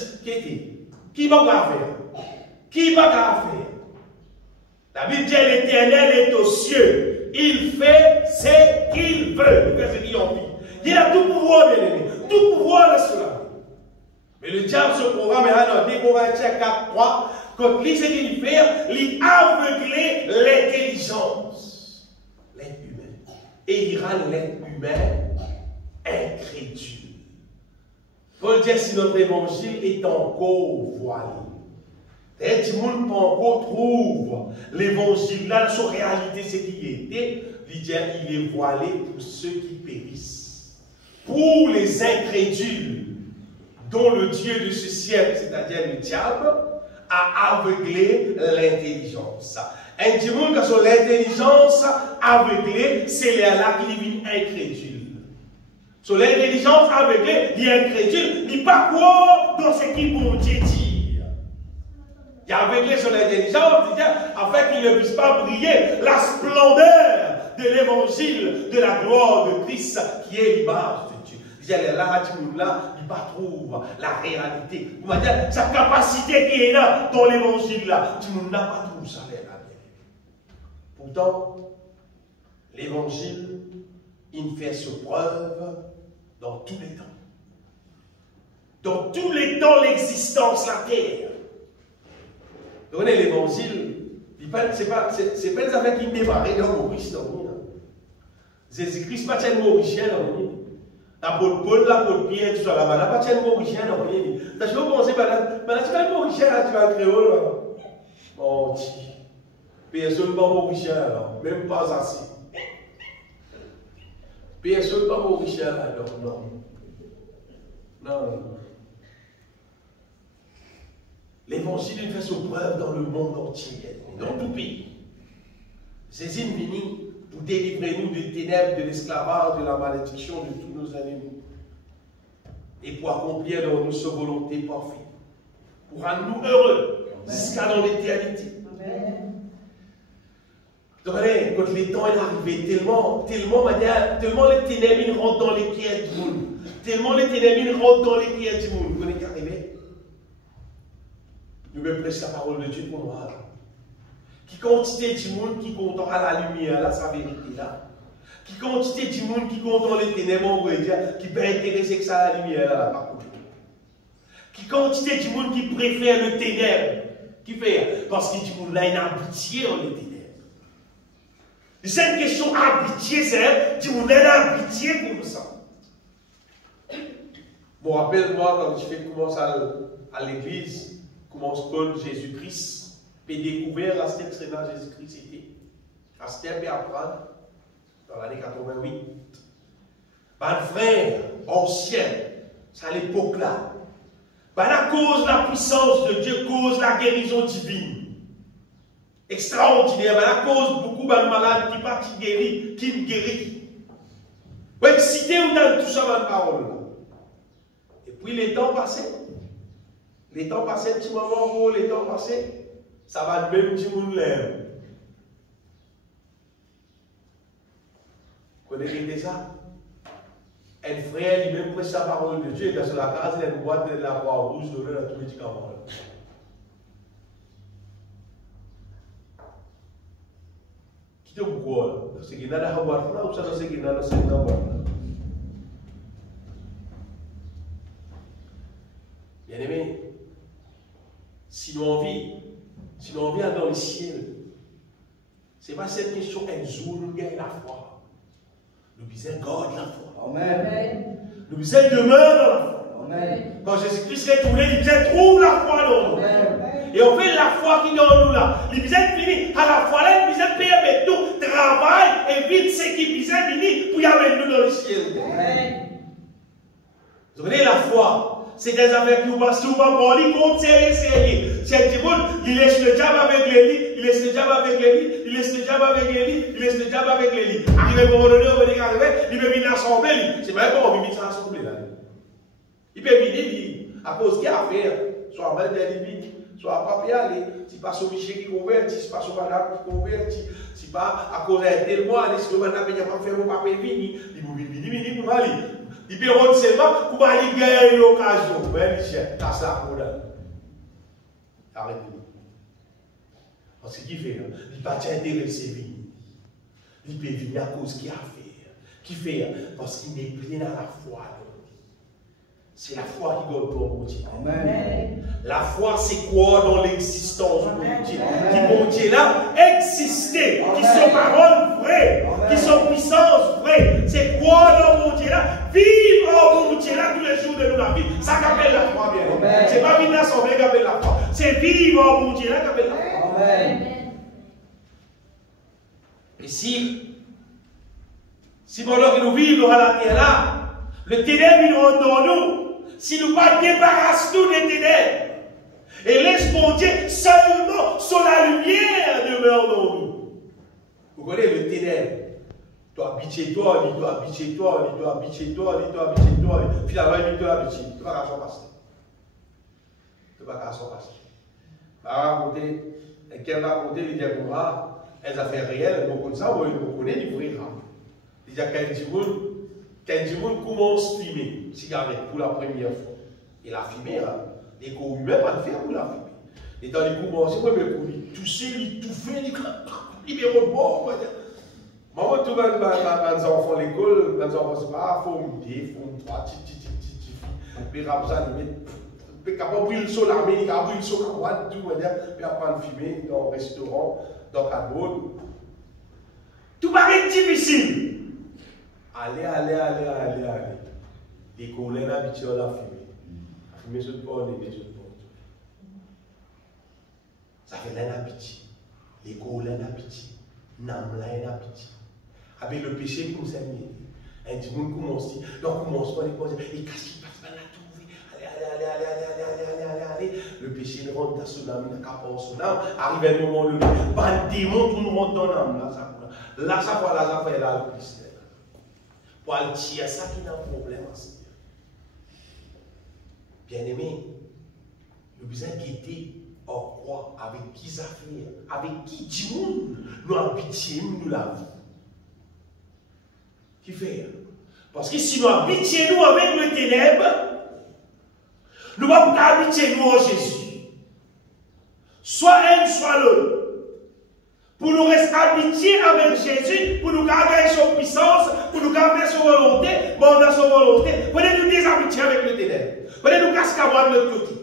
qui va faire? Qui va faire? La Bible dit l'Éternel est aux cieux. Il fait ce qu'il veut. Il a tout pouvoir, bien aimé. Tout pouvoir de cela. Mais le diable se programme dans 2 Corinthiens 4:3. Quand lui, ce qu'il fait, il aveugler l'intelligence. L'être humain. Et il rend l'être humain incrédule. Paul dit si notre évangile est encore voilé. Et tout le monde peut encore trouve l'évangile là, son réalité, c'est qui était. Il dit il est voilé pour ceux qui périssent. Pour les incrédules, dont le Dieu de ce siècle, c'est-à-dire le diable, a aveuglé l'intelligence. Un démon qui a son l'intelligence aveuglée, c'est là qui devient incrédule. Sur l'intelligence aveuglée, il est incrédule, il n'est pas quoi dans ce qu'il bon Dieu dit. Il est aveuglé sur l'intelligence, afin qu'il ne puisse pas briller la splendeur de l'évangile de la gloire de Christ, qui est l'image de Dieu. Il est là, il ne pas trouve la réalité. Vous m'avez dit, sa capacité qui est là dans l'évangile là, tu n'a pas trouvé ça. Pourtant, l'évangile, il fait ses preuves dans tous les temps. Dans tous les temps, l'existence, la terre. Vous voyez, l'évangile, c'est pas des affaires qui démarrent dans Maurice, dans le monde. Jésus-Christ, pas de Mauricien dans le monde. L'apôtre Paul, l'apôtre Pierre, tout ça là-bas, pas de Mauricien dans le monde. T'as toujours pensé, tu vas Mauricien, tu vas créole. Bon, personne ne va Mauricien alors, même pas assez. Personne ne va Mauricien alors, non. Non. L'évangile fait son preuve dans le monde entier, dans tout pays. Jésus est venu pour délivrer nous des ténèbres, de l'esclavage, de la malédiction de tous nos ennemis. Et pour accomplir dans nous sa volonté parfaite. Pour rendre nous heureux jusqu'à dans l'éternité. Amen. Quand les temps est arrivé, tellement les ténèbres rentrent dans les pierres du monde. Tellement les ténèbres rentrent dans les pierres du monde. Vous connaissez qu'arrivé? Nous me prêchons la parole de Dieu pour moi. Qui quantité du monde qui compte à la lumière, là, sa vérité là. Qui quantité du monde qui compte dans les ténèbres, on va dire, qui peut intéresser que ça à la lumière, là, par contre. Qui quantité du monde qui préfère le ténèbre. Qui fait? Parce que du monde là, il a habitué dans les ténèbres. C'est une question habituée, c'est du monde là, habitué comme ça. Bon, rappelle-moi quand je fais commence à l'église, commence Paul Jésus-Christ, puis découvert la step Sénat Jésus-Christ était. La step et apprendre dans l'année 88. Ben, frère, ancien, c'est à l'époque là. Ben, à cause de la puissance de Dieu, cause la guérison divine. Extraordinaire, ben, à cause beaucoup de malades qui partent guéris, qui me guérit. Vous excitez ou dans tout ça, ma parole. Et puis les temps passaient. Les temps passaient, petit moment où les temps passaient, ça va le même petit monde là. Vous connaissez ça? Un frère, il même prêche la parole de Dieu, il est sur la case, il a une boîte de la croix rouge, donné à tous les médicaments. Qui te pourquoi? C'est qu'il y a la boîte là, ou ça c'est qu'il y a la boîte là? Bien aimé, si nous envie aller dans le ciel, ce n'est pas cette question, un jour nous gagnons la foi. Nous disons God la foi. Amen. Nous disons demeure dans la foi. Amen. Quand Jésus-Christ est retourné, il disait trouve la foi dans nous. Amen. Et on fait la foi qui est dans nous là. Il disait fini. À la fois là, il disait payer avec tout, travail et vite ce qui disait fini pour y aller nous dans le ciel. Amen. Vous connaissez la foi? C'est des affaires qui vous passent souvent pour lui, compte sérieux. C'est du monde, il laisse le diable avec les lits, il laisse le diable avec les lits, il laisse le diable avec les lits, il laisse le diable avec les lits. Arrivé à un moment donné, on va dire qu'arrivé, il peut venir l'assemblée. C'est même pas on vient l'assemblée là. Il peut venir, à cause qu'il y a à faire, soit mal de limite, soit à papier aller, si pas son Michel qui convertit, si pas son madame qui convertit, si pas à cause d'un tel mois, si le madame n'a pas fait mon papier fini, il vous vient pour aller. Il peut rendre seulement pour aller gagner l'occasion. Mais Michel, t'as ça pour là. Arrêtez. Parce qu'il fait, il ne va pas intéressé venir. Il peut venir à cause qu'il a fait. Qui fait? Parce qu'il est plein à la foi. C'est la foi qui donne pour mon Dieu. Amen. La foi, c'est quoi dans l'existence de mon Dieu? Qui mon Dieu là exister, qui sont paroles vraies, qui sont puissances vraies. C'est quoi dans mon Dieu là? Vivre en mon Dieu là tous les jours de notre vie. Ça qu'appelle la foi, bien. C'est pas venir l'assemblée qui appelle la foi. C'est vivre en mon Dieu là qui appelle la foi. Amen. Et si pendant que nous vivons à la terre là, le ténèbre il rentre dans nous. Si nous ne débarrassons pas des ténèbres, Et laisse mon Dieu seulement sur la lumière demeure dans nous. Vous connaissez le ténèbre. Tu dois habiter toi, tu dois habiter toi, tu dois habiter toi, tu dois habiter toi. Finalement, il doit habiter. Tu ne vas pas s'en passer. Tu ne vas pas s'en passer. Elle va raconter les diagoras, elles affaires réelles, donc comme ça, on connaît du vrai rap. Il y a quand Jimoun commence à filmer, cigarette pour la première fois. Il a filmé, les coups humains, pas le faire pour la filmer. Et dans les coups, c'est quoi, il toussait, il touffait, il libérait le bord. Maman, tout les enfants à l'école, les enfants, c'est pas, forme 2, forme 3, mais rap ça, il est capable de brûler le sol l'armée, il est capable de brûler le sol à droite, tout, il apprendre à filmer dans un restaurant, dans un mode. Tout paraît difficile. Allez. Les collègues habitués à la fumer. À fumer ce port, les maisons de port. Ça fait l'habitude. Les collègues habitués. Namla est habitué. Avec le péché, comme ça, un petit monde commence. Donc, commence pas les causes. Et qu'est-ce qui passe par la tour? Allez. Le péché rentre dans son âme, il n'a qu'à pas son âme. Arrive un moment, le démon, tout le monde dans l'âme. Là, ça fait là, le Christ. Pour aller tirer ça qui n'a pas de problème. Bien-aimé, nous besoin guetter en quoi, avec qui ça fait, avec qui du monde nous habituons nous la vie. Qui fait? Parce que si nous habituons nous avec le ténèbre, nous ne pouvons pas habituer nous en Jésus. Soit un, soit l'autre. Pour nous rester habitués avec Jésus, pour nous garder son puissance, pour nous garder son volonté, bon dans son volonté, prenez nous déshabituer avec le ténèbre. Prenez nous casquer à voir de l'autre côté.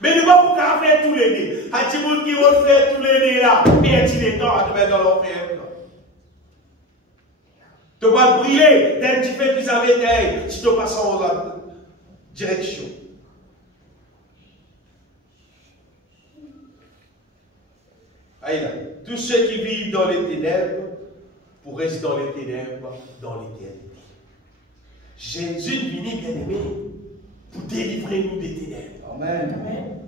Mais nous ne pouvons pas faire tous les deux. À tout le monde qui va faire tous les deux là, et un petit temps à te mettre dans l'enfer. Tu vas briller d'un petit fait qu'ils avaient derrière si tu passes en direction. Tous ceux qui vivent dans les ténèbres pour rester dans les ténèbres dans l'éternité. Jésus est venu, bien-aimé, pour délivrer nous des ténèbres. Amen.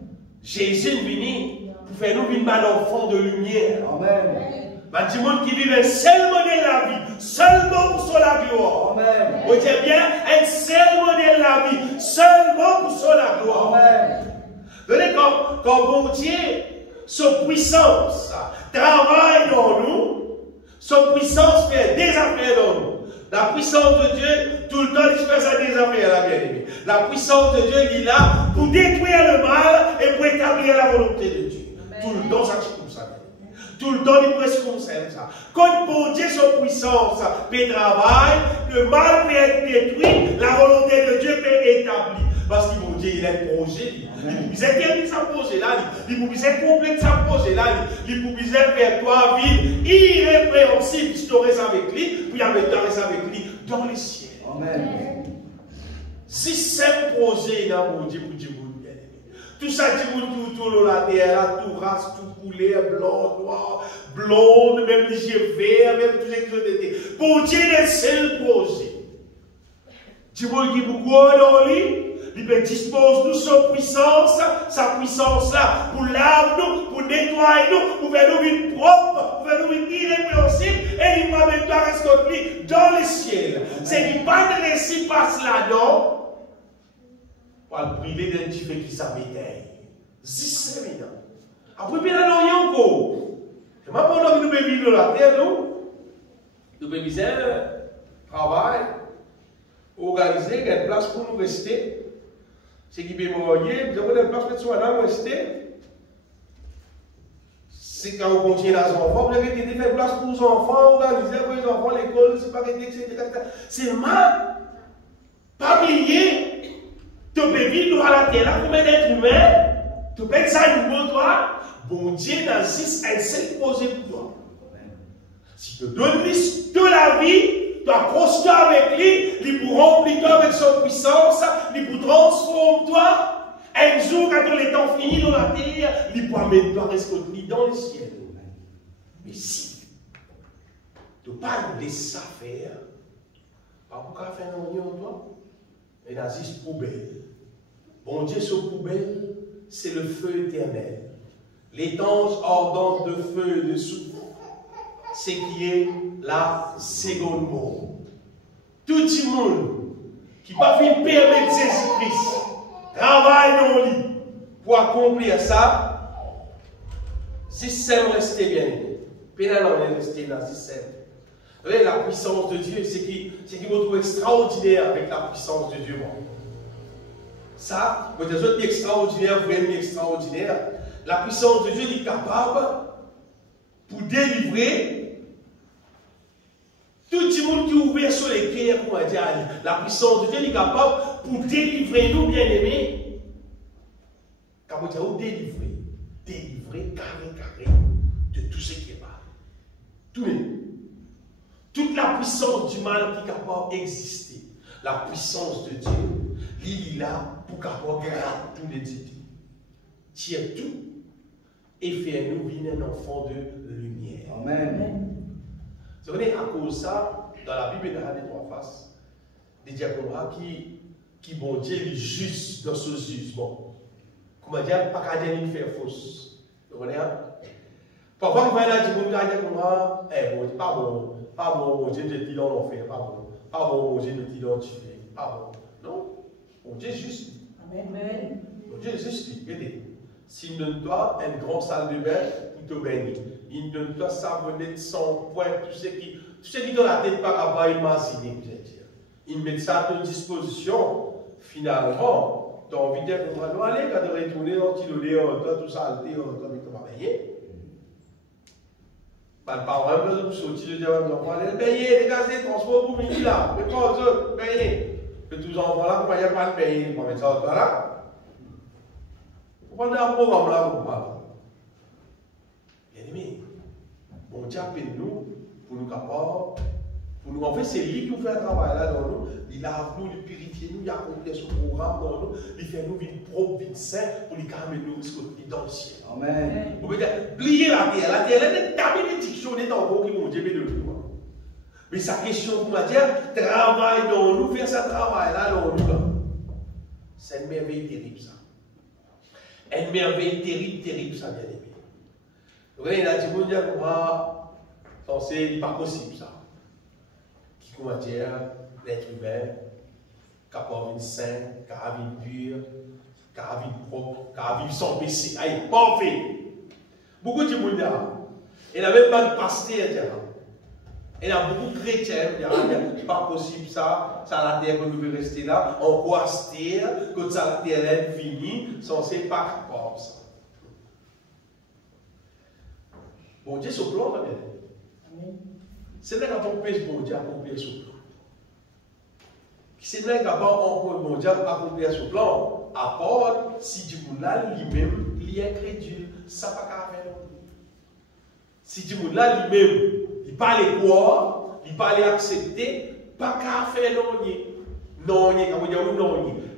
Jésus est venu pour faire nous vivre un enfant de lumière. Amen. Du monde qui vit un seul modèle de la vie, seulement pour son la gloire. Amen. Vous dites bien, un seul modèle de la vie, seulement pour son la gloire. Amen. Donnez quand bon Dieu, sa puissance travaille dans nous, sa puissance fait des affaires dans nous. La puissance de Dieu, tout le temps, il fait ça des affaires, là, bien aimé. La puissance de Dieu, il est là pour détruire le mal et pour établir la volonté de Dieu. Amen. Tout le temps, ça c'est comme ça. Tout le temps, il presque comme ça. Quand pour Dieu, sa puissance peut travailler, le mal peut être détruit, la volonté de Dieu peut être établie. Parce que mon Dieu, il a un projet. Il vous interdit sa projet là. Il vous complète sa projet là. Il vous faire toi vivre irrépréhensible si tu restes avec lui, puis avec toi reste avec lui dans les ciels. Amen. Si c'est projet là, mon Dieu, pour Dieu, bien aimé. Tout ça, tout la terre, tout race, tout couleur, blanc, noir, blonde, même les yeux verts, même tous les choses d'été. Pour Dieu, le seul projet. Tu vois qu'il vous croit dans lui? Il dispose de sa puissance là, pour laver nous, pour nettoyer nous, pour faire nous vivre propre, pour faire nous vivre irrépréhensible, et il va mettre rester dans le ciel. C'est qu'il pas de récit passe là-dedans, pour le priver d'un petit fait qui s'amédaille. C'est évident. Après, bien alors, encore. C'est pas pendant que nous pouvons vivre dans la terre, nous pouvons vivre travail, organiser, il y a une place pour nous rester. C'est qui peut mourir, vous avez une place pour nous rester. C'est quand vous continuez les enfants, vous avez fait une place pour les enfants, organiser pour les enfants, l'école, c'est pas etc. C'est mal. Pas oublier, tu peux vivre à la terre, là, pour être humain, tu peux être ça une bonne toi. Bon Dieu n'a juste un seul projet pour toi. Si tu donnes de la vie, tu as construit avec lui, il pour remplir toi avec son puissance, il pour transformer toi. Un jour, quand le temps fini dans la terre, il pour amener toi rester dans le ciel. Mais si tu ne pas laisser ça faire, pas pourquoi faire un oignon en toi, mais dans juste poubelle. Bon Dieu, sur poubelle, c'est le feu éternel. L'étanche ardente de feu et de souffle, c'est qui est la seconde mort. Tout le monde qui va venir permettre Jésus-Christ travaille dans le lit pour accomplir ça, si c'est resté bien aimé. Pénal on est resté là, si c'est. Vous voyez, la puissance de Dieu, c'est qui vous trouve extraordinaire avec la puissance de Dieu. Ça, vous êtes extraordinaire, vraiment extraordinaire. La puissance de Dieu est capable pour délivrer tout le monde qui est ouvert sur les cœurs, pour dire, la puissance de Dieu est capable pour délivrer nous, bien-aimés. Quand vous dites délivrer carré de tout ce qui est mal. Toute la puissance du mal qui est capable d'exister. La puissance de Dieu, il est là pour capable de garder tous les idées. Tire tout et fait nous venir un enfant de lumière. Amen. Vous savez, à cause de ça, dans la Bible, il y a des trois faces. Des diaconas qui bon Dieu est juste dans ce jugement. Comment dire, pas qu'à dire faire fausse. Vous comprenez? Parfois, il va y avoir des diaconas, pas bon, Dieu te dit dans l'enfer, pas bon, Dieu te dit dans le tuer, pas bon. Non, bon Dieu est juste. Amen. Bon Dieu est juste. Regardez. S'il donne toi une grande salle de bain pour te baigner, il donne toi savonnette sans point, tout ce qui dans la tête par rapport à imaginer, il met ça à ton disposition. Finalement, tu as envie de dire qu'on va aller quand tu retourner dans le dehors, tout ça, tu vas baigner. Par exemple, vous sortez de dire, on va aller baigner, dégager, transport pour midi là, mais pas autres, baigner. Que tous les enfants là, il n'y a pas de baigner, on va mettre ça là. Vous prenez un programme là, vous parlez. Bien aimé, bon Dieu appelle-nous pour nous capables, pour nous, en fait, c'est lui qui nous fait un travail là dans nous. Il lave nous, il purifie nous, il accomplit son programme dans nous, il fait nous vivre propre, vivre sain, pour lui calmer nous dans le ciel. Amen. Vous pouvez dire, plier la terre, elle est ta bénédiction, elle est en haut qui mon Dieu de nous. Mais sa question, vous m'a dit, travaille dans nous, faire ce travail là dans nous. C'est une merveille terrible ça. Une merveille terrible, ça, bien aimé. Vous voyez, il a dit, vous dire comment c'est pas possible, ça. Qui, comment dire, l'être humain, capable de saint, capable de pur, capable de propre, capable de sans péché. Aïe, parfait. Beaucoup de monde là. Il n'a même pas de pasteur, il y a beaucoup de chrétiens qui disent, c'est pas possible ça, ça la terre que nous devons rester là, on croit se terre, que ça la terre est finie, censé pas capable ça. Bon Dieu, ce plan, c'est là qu'on peut bon Dieu accomplir ce plan. C'est là qu'on peut bon Dieu accomplir ce plan, à part si du monde là lui-même, il est incrédule, ça n'a pas qu'à faire. Si du monde là lui-même, il parle quoi, il parle accepter, pas qu'à faire non, comme on dit,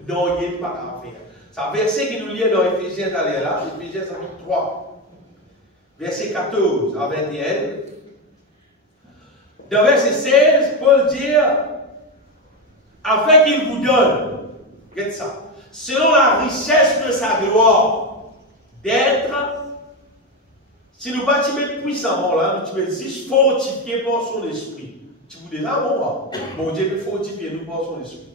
non, pas qu'à faire. Ça verset qui nous lie dans Éphésiens d'aller là, Éphésiens chapitre 3, verset 14 à 21. Dans verset 16, Paul dit, afin qu'il vous donne, regardez ça, selon la richesse de sa gloire, d'être, si nous bâtissons puissamment là, nous sommes juste fortifiés par son esprit. Tu vous dis là, bon Dieu peut fortifier nous par son esprit.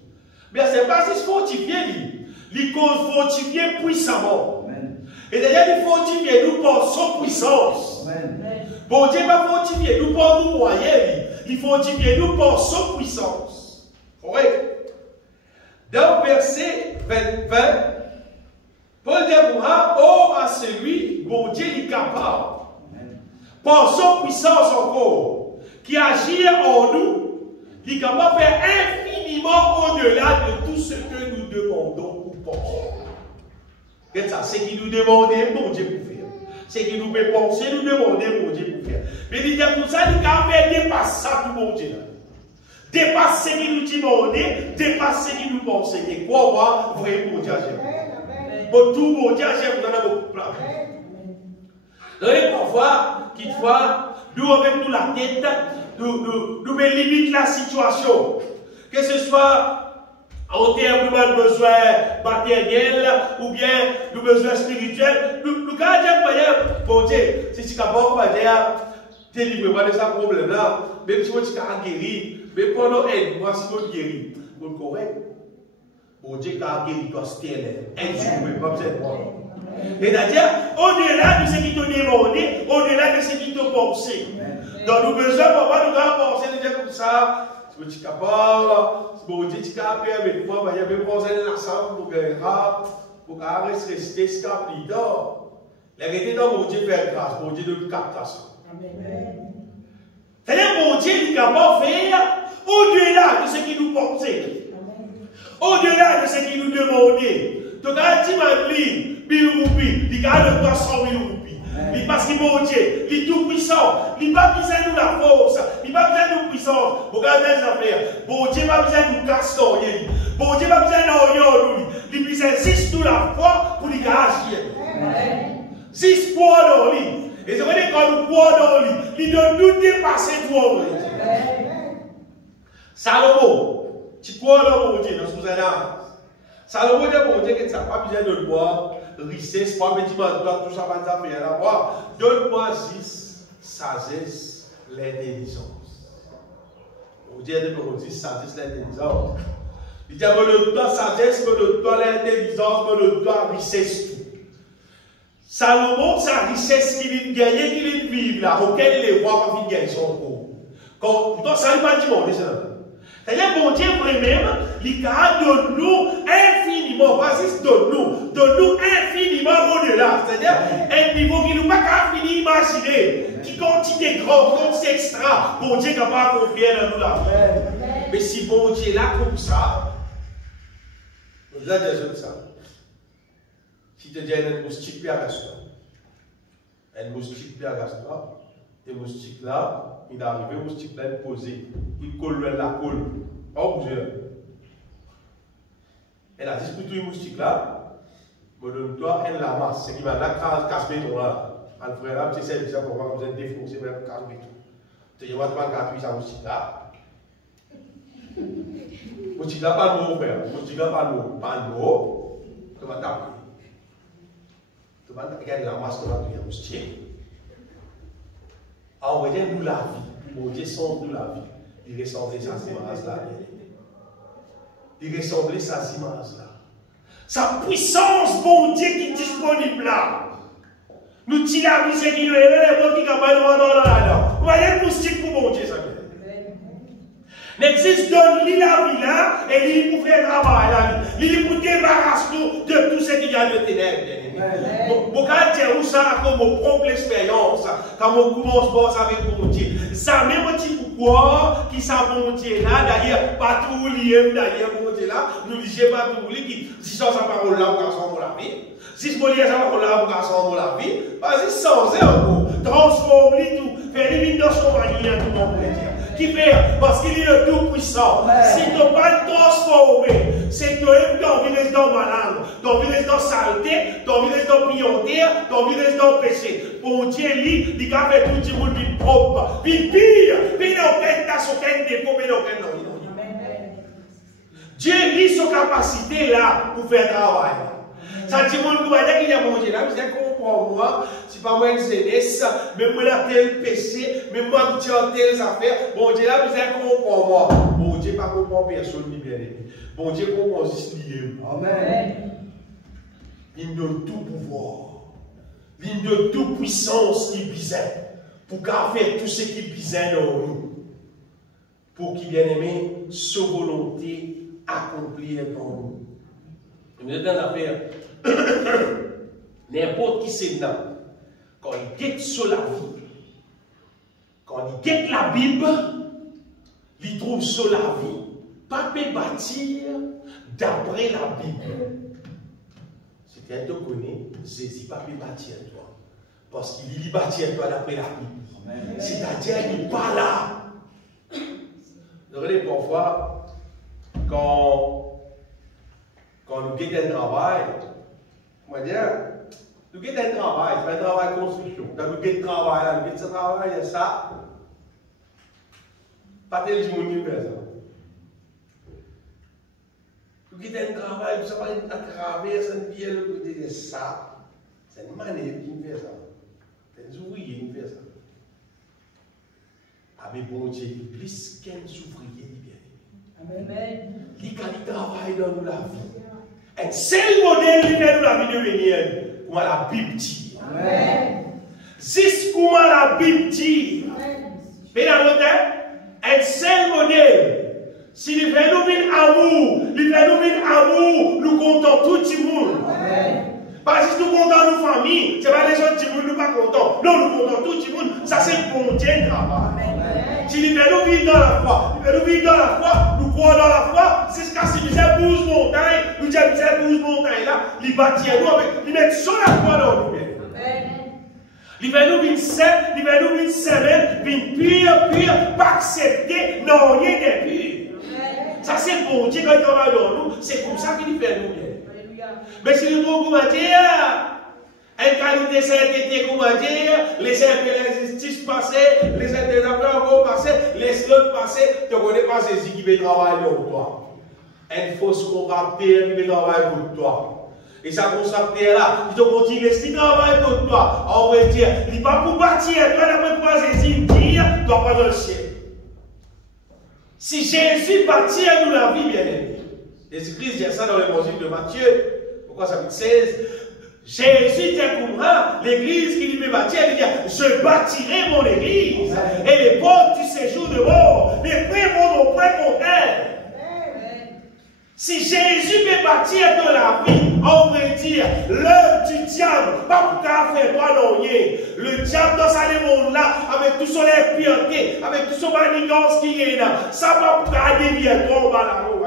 Mais ce n'est pas juste fortifier, il cause fortifier puissamment. Amen. Et d'ailleurs, il fortifie nous par son puissance. Amen. Bon Dieu va fortifier nous par nos moyens, il fortifie nous par son puissance. Correct? Dans verset 20, Paul dit oh à celui, bon Dieu est capable, par son puissance encore, qui agit en nous, qui est capable de faire infiniment au-delà de tout ce que nous demandons ou pensons. C'est ça, c'est qui nous demande, bon Dieu pour faire. C'est qui nous fait penser, nous demander, bon Dieu pour faire. Mais il dit tout ça, il a fait dépasser ça, tout bon Dieu. Dépasse ce qui nous demande, dépasse ce qui nous pense. Et quoi, moi, vrai bon Dieu, j'aime. Bon, tout bon Dieu, j'aime, vous en avez beaucoup plein. Donc, parfois, quelquefois, nous, avec nous la tête, nous limite la situation. Que ce soit En termes de besoin matériel ou bien de besoin spirituel, nous avons bon Dieu, si tu es capable de délivrer de ce problème-là, même si tu es guéri, mais pendant aide-moi si tu es guéri, pour le correct. Bon Dieu, car guéri doit se taire, elle pas besoin de moi. C'est-à-dire, au-delà de ce qui te demandé, au-delà de ce qui te pensé. Donc, nous besoin, papa, nous avons pensé déjà comme ça. Si tu es capable, si bon Dieu, tu es capable, mais toi, il y a même pensé dans la salle pour rester scapé d'or. La réalité dans mon Dieu faire grâce, mon Dieu de captation. C'est-à-dire, mon Dieu est capable de faire au-delà de ce qui nous pensait, au-delà de ce qui nous demandait. Donc, quand tu m'as dit, 1000 roupies, il gagne 300 000 roupies. Parce que mon Dieu, il est tout puissant. Il n'a pas besoin de la force. Il n'a pas besoin de puissance. Regardez les affaires. Bon Dieu n'a pas besoin de castor. Bon Dieu n'a pas besoin d'oignon. Il a besoin de 6 de la foi pour les agir. 6 poids dans lui. Et c'est vrai que quand nous poids dans lui, il doit nous dépasser toi. Salomon, tu crois dans mon Dieu, dans ce que vous avez. Salomon dit mon Dieu que tu n'as pas besoin de le boire. Richesse, pas petit mandat, tout ça va nous faire à voir. Donne-moi 6 sagesse, l'intelligence. On dit de 10 sagesse, l'intelligence. Il dit me le doigt sagesse, me le doigt l'intelligence, me le doigt richesse tout. Salomon, sa richesse qu'il a gagné, qu'il a vivre là, auquel il est roi, pas gagner son cours. Pourtant, ça n'est pas du monde, c'est ça. C'est-à-dire, bon Dieu, vraiment, il donne nous infiniment, pas juste donne nous infiniment au-delà. C'est-à-dire, un niveau qui nous pas qu'à finir imaginer, qui quantité grande, quantité extra, bon Dieu capable de confier dans nous là. Mais si bon Dieu est là comme ça, nous allons dire ça. Si tu dis un moustique à Gaston, un moustique à Gaston, et moustique là, il est arrivé, le moustique là, il posé. Il colle la colle. Oh, bouger. Elle a dit, pour tout le moustique là, me donne-toi, elle la masse. C'est qui m'a là, casse-béton là. Elle ferait là, petit service pour voir vous êtes défoncé, mais casse-béton. Tu dis, moi, tu vas gratuit ça, moustique là. Moustique là, pas de mots, frère. Moustique là, pas de mots. Pas de mots. Tu vas taper. Tu vas regarder la masse, tu vas tuer un moustique. Envoyez-nous la vie. Mon Dieu sonde-nous la vie. Il ressemblait sa image là. Il ressemblait sa image là. Sa puissance, mon Dieu, qui est disponible là. Nous tirons la misère qui nous est là, qui campagne dans là. Vous voyez le moustique pour mon Dieu, ça. N'existe donne-lui la vie là, et il pour faire travail là. Il pour débarrasser nous de tout ce qui y a de ténèbres. Pour dire où ça comme mon propre expérience, quand on commence avec mon Dieu. Ça même un petit pourquoi qui ça mon Dieu là, d'ailleurs, pas tout lié, d'ailleurs, mon Dieu là, nous disons pas tout lié, qui si ça parole là, pour garçon pour la vie. Si ce mot ça parole là, pour garçon pour la vie, vas-y sans encore, transforme-le tout, fais-le dans son manière, tout mon Dieu. Qui fait, parce qu'il est le Tout-Puissant. Si tu ne pas transformer, c'est que tu es dans malade, tu es dans saleté, tu es dans pionnière, tu es dans péché. Pour Dieu, il a fait tout le monde propre. Puis pire, il n'a aucun défaut, il n'a aucun nom. Dieu lit sa capacité là pour faire travail. Ça dit, mon gars, qu'il y a mangé là, vous comprends moi, c'est pas moi une jeunesse, même moi là tel péché, même moi qui tiens telles affaires, bon Dieu là, vous comprends moi. Bon Dieu pas comprend personne ni bien aimé. Bon Dieu comprend juste lié. Amen. Ligne de tout pouvoir, ligne de toute puissance qui bisait, pour faire tout ce qui bisait dans nous, pour qu'il bien aimé, sa volonté accomplir dans nous. Vous êtes dans l'affaire. N'importe qui c'est là, quand il guette sur la vie, quand il guette la Bible, il trouve sur la vie, pas peut bâtir d'après la Bible. C'est qu'elle te connaît, Jésus pas peut bâtir toi, parce qu'il y bâtir toi d'après la Bible. C'est-à-dire qu'il n'est pas là. Vous regardez parfois, quand nous guettons un travail, on va dire, nous guettons un travail, c'est un travail de construction. Quand nous guettons un travail, là, nous guettons un travail, il y a ça. Pas tel du monde qui fait ça. quitter un travail, ça va être aggravé, ça ne vient de ça. C'est une manière qui me fait ça. C'est un ouvrier qui me fait ça. Ah, mais bon Dieu, plus qu'un ouvrier, Amen. Il travaille dans nous la vie. Un seul modèle qui fait nous la vie de venir, comme la Bible dit. Amen. C'est comme la Bible dit. Mais dans l'autre, un seul modèle. S'il fait nous une amour, il fait nous une amour, nous comptons tout le monde. Amen. Parce que nous comptons nos familles, ce n'est pas les gens qui ne sont pas contents. Non, nous comptons tout le monde. Ça, c'est bon Dieu travail. S'il fait nous vivre dans la foi, il fait nous vivre dans la foi, nous croyons dans la foi, c'est ce qu'a si nous avons 12 montagnes, nous avons 12 montagnes là, il bâtit nous avec, il met sur la foi dans nous. Il fait nous une semaine, une pure, pas accepter, non, rien de pur. Ça, c'est bon Dieu quand il travaille dans nous, c'est comme ça qu'il fait nous bien. Mais si nous trouvons, comment dire, une qualité sainteté, comment dire, les injustices passées, les affaires vont passer, les autres passer, tu ne connais pas Jésus qui veut travailler pour toi. Une fausse contracteur qui veut travailler pour toi. Et ça contracteur là, il te continue de travailler pour toi. On va dire, il n'est pas pour bâtir, toi d'après quoi Jésus dit, tu vas pas dans le ciel. Si Jésus bâtit à nous la vie, bien aimé. Jésus-Christ dit ça dans l'évangile de Matthieu. Pourquoi ça dit 16? Jésus dit pour moi, l'église qui lui bâtit, il dit, je bâtirai mon église. Et les portes du séjour de mort, les prêts vont au prêt contre elle. Si Jésus peut bâtir dans la vie, on peut dire, l'œuvre du diable, pas pour faire toi non rien. Le diable dans ce monde-là, avec tout son impureté, avec tout son manigance qui est là, ça va pour dévier ton ballon.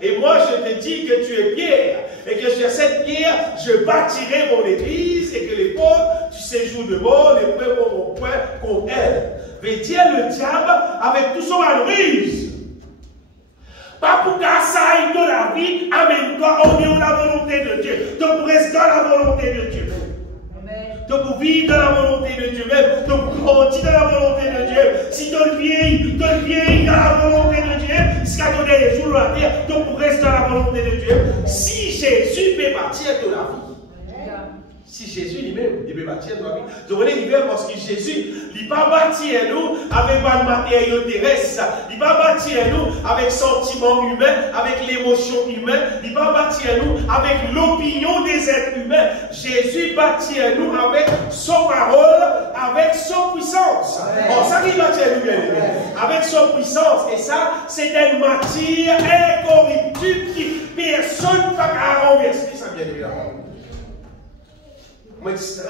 Et moi, je te dis que tu es pierre, et que sur cette pierre, je bâtirai mon église, et que les portes du séjour de mort, les prêts vont au point contre elle. Veut dire le diable, avec tout son ruse. Pas pour qu'à ça aille de la vie, amène-toi, on est dans la volonté de Dieu. Donc pour rester dans la volonté de Dieu. Donc pour vivre dans la volonté de Dieu même. Donc pour grandir dans la volonté de Dieu. Si tu le vieillis dans la volonté de Dieu, si tu as donné les jours de la terre, donc pour rester dans la volonté de Dieu. Si Jésus peut bâtir de la vie. Si Jésus lui-même, il peut bâtir de la vie. Donc on est l'hiver parce que Jésus, il ne va pas bâtir nous avec un matériau terrestre. Il va bâtir nous avec sentiment humain, avec l'émotion humaine. Il va bâtir nous avec l'opinion des êtres humains. Jésus bâtit nous avec son parole, avec son puissance. Bon, ça qui bâtit nous bien aimé. Avec son puissance. Et ça, c'est une matière incorruptible qui personne ne va renverser. Ça bien évidemment. Moi, je serai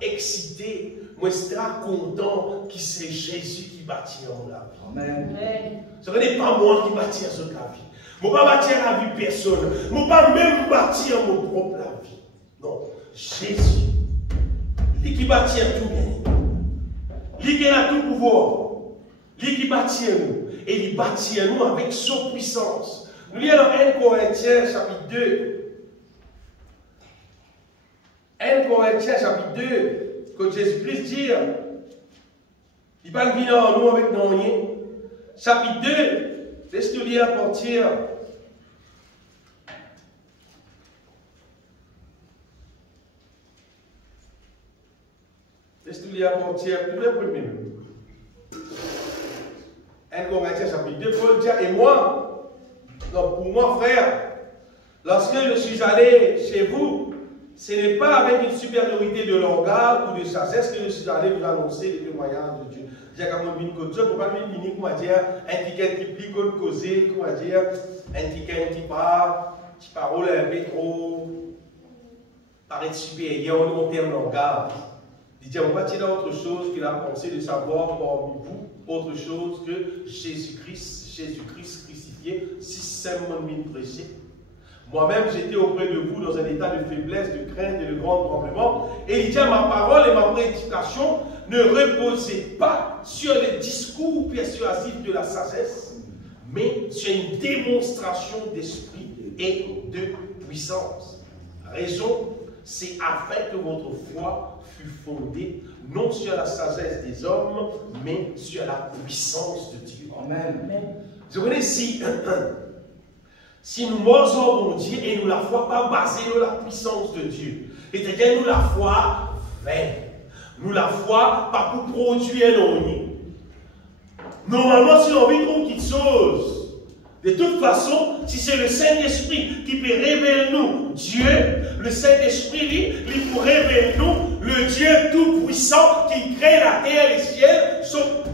excité, moi, je serai content que c'est Jésus qui bâtit en la vie. Amen. Ce n'est pas moi qui bâtis sur la vie. Je ne vais pas bâtir la vie de personne. Je ne vais pas même bâtir mon propre la vie. Non, Jésus, lui qui bâtit tout bien, lui qui a tout pouvoir, lui qui bâtit nous, et il bâtit nous avec son puissance. Nous lisons dans 1 Corinthiens chapitre 2. 1 Corinthiens chapitre 2, que Jésus-Christ dit, il va venir en nous avec nos rien. Chapitre 2, laisse-nous lire à partir. Laisse-nous lire à partir du premier. 1 Corinthiens chapitre 2, Paul dit, et moi, donc pour moi, frère, lorsque je suis allé chez vous, ce n'est pas avec une supériorité de langage ou de sagesse que je suis allé vous annoncer les témoignages de Dieu. J'ai quand même une cause, je ne peux pas venir, comment dire, un ticket qui plie, comme causer, comment dire, un ticket qui part, qui parole un peu trop, paraît supérieur en termes de langage. Il dit, on va dire autre chose que la pensée de savoir parmi vous, autre chose que Jésus-Christ crucifié, si seulement prêché. Moi-même, j'étais auprès de vous dans un état de faiblesse, de crainte et de grand tremblement. Et il dit, ma parole et ma prédication ne reposaient pas sur les discours persuasifs de la sagesse, mais sur une démonstration d'esprit et de puissance. Raison, c'est afin que votre foi fût fondée non sur la sagesse des hommes, mais sur la puissance de Dieu. Amen. Vous voyez, Si nous marchons bon Dieu et nous la foi pas basée sur la puissance de Dieu, c'est-à-dire nous la foi vaine, nous la foi pas pour produire l'onni. Normalement, si on veut trouver quelque chose, de toute façon, si c'est le Saint-Esprit qui peut révéler nous Dieu, le Saint-Esprit, il peut révéler nous le Dieu tout-puissant qui crée la terre et le ciel.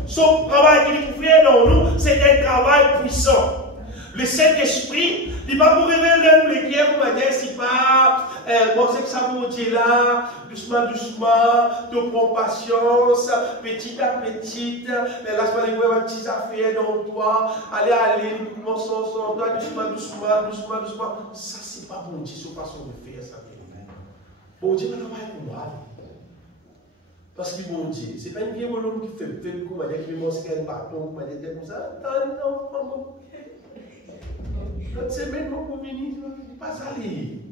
Son travail qu'il peut faire dans nous, c'est un travail puissant. Le Saint-Esprit, il va vous révéler nous les pierres, vous m'avez dit, c'est pas, bon, c'est que ça vous dit là, doucement, doucement, tu prends patience, petit à petit, mais là, je vais voir petites affaires dans toi, allez, nous commençons ensemble, doucement, doucement, doucement, doucement. Ça, c'est pas bon Dieu, c'est pas façon de faire ça. Bon Dieu, va travailler pour moi. Parce que bon Dieu, c'est pas une vieille bonhomme qui fait comme on dit, qui me montre un bâton, comme on dit, comme ça, non, non. L'autre semaine, vous venez, pas aller.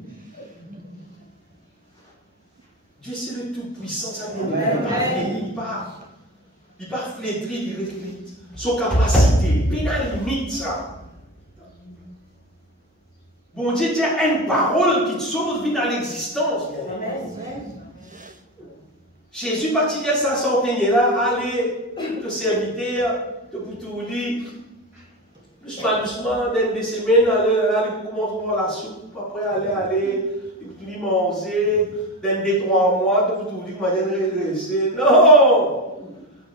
Dieu, c'est le Tout-Puissant, ça vient il va flétrir, son capacité, il a une limite, ça. Bon Dieu, il y a une parole qui te sauve vie dans l'existence. Jésus, parti de sa santé, là, allez, le serviteur, te pour dire, doucement, doucement, dans des semaines, allez, commencer par la soupe, après, allez, tout manger, dans des 3 mois, tout dire, manière de redresser. Non!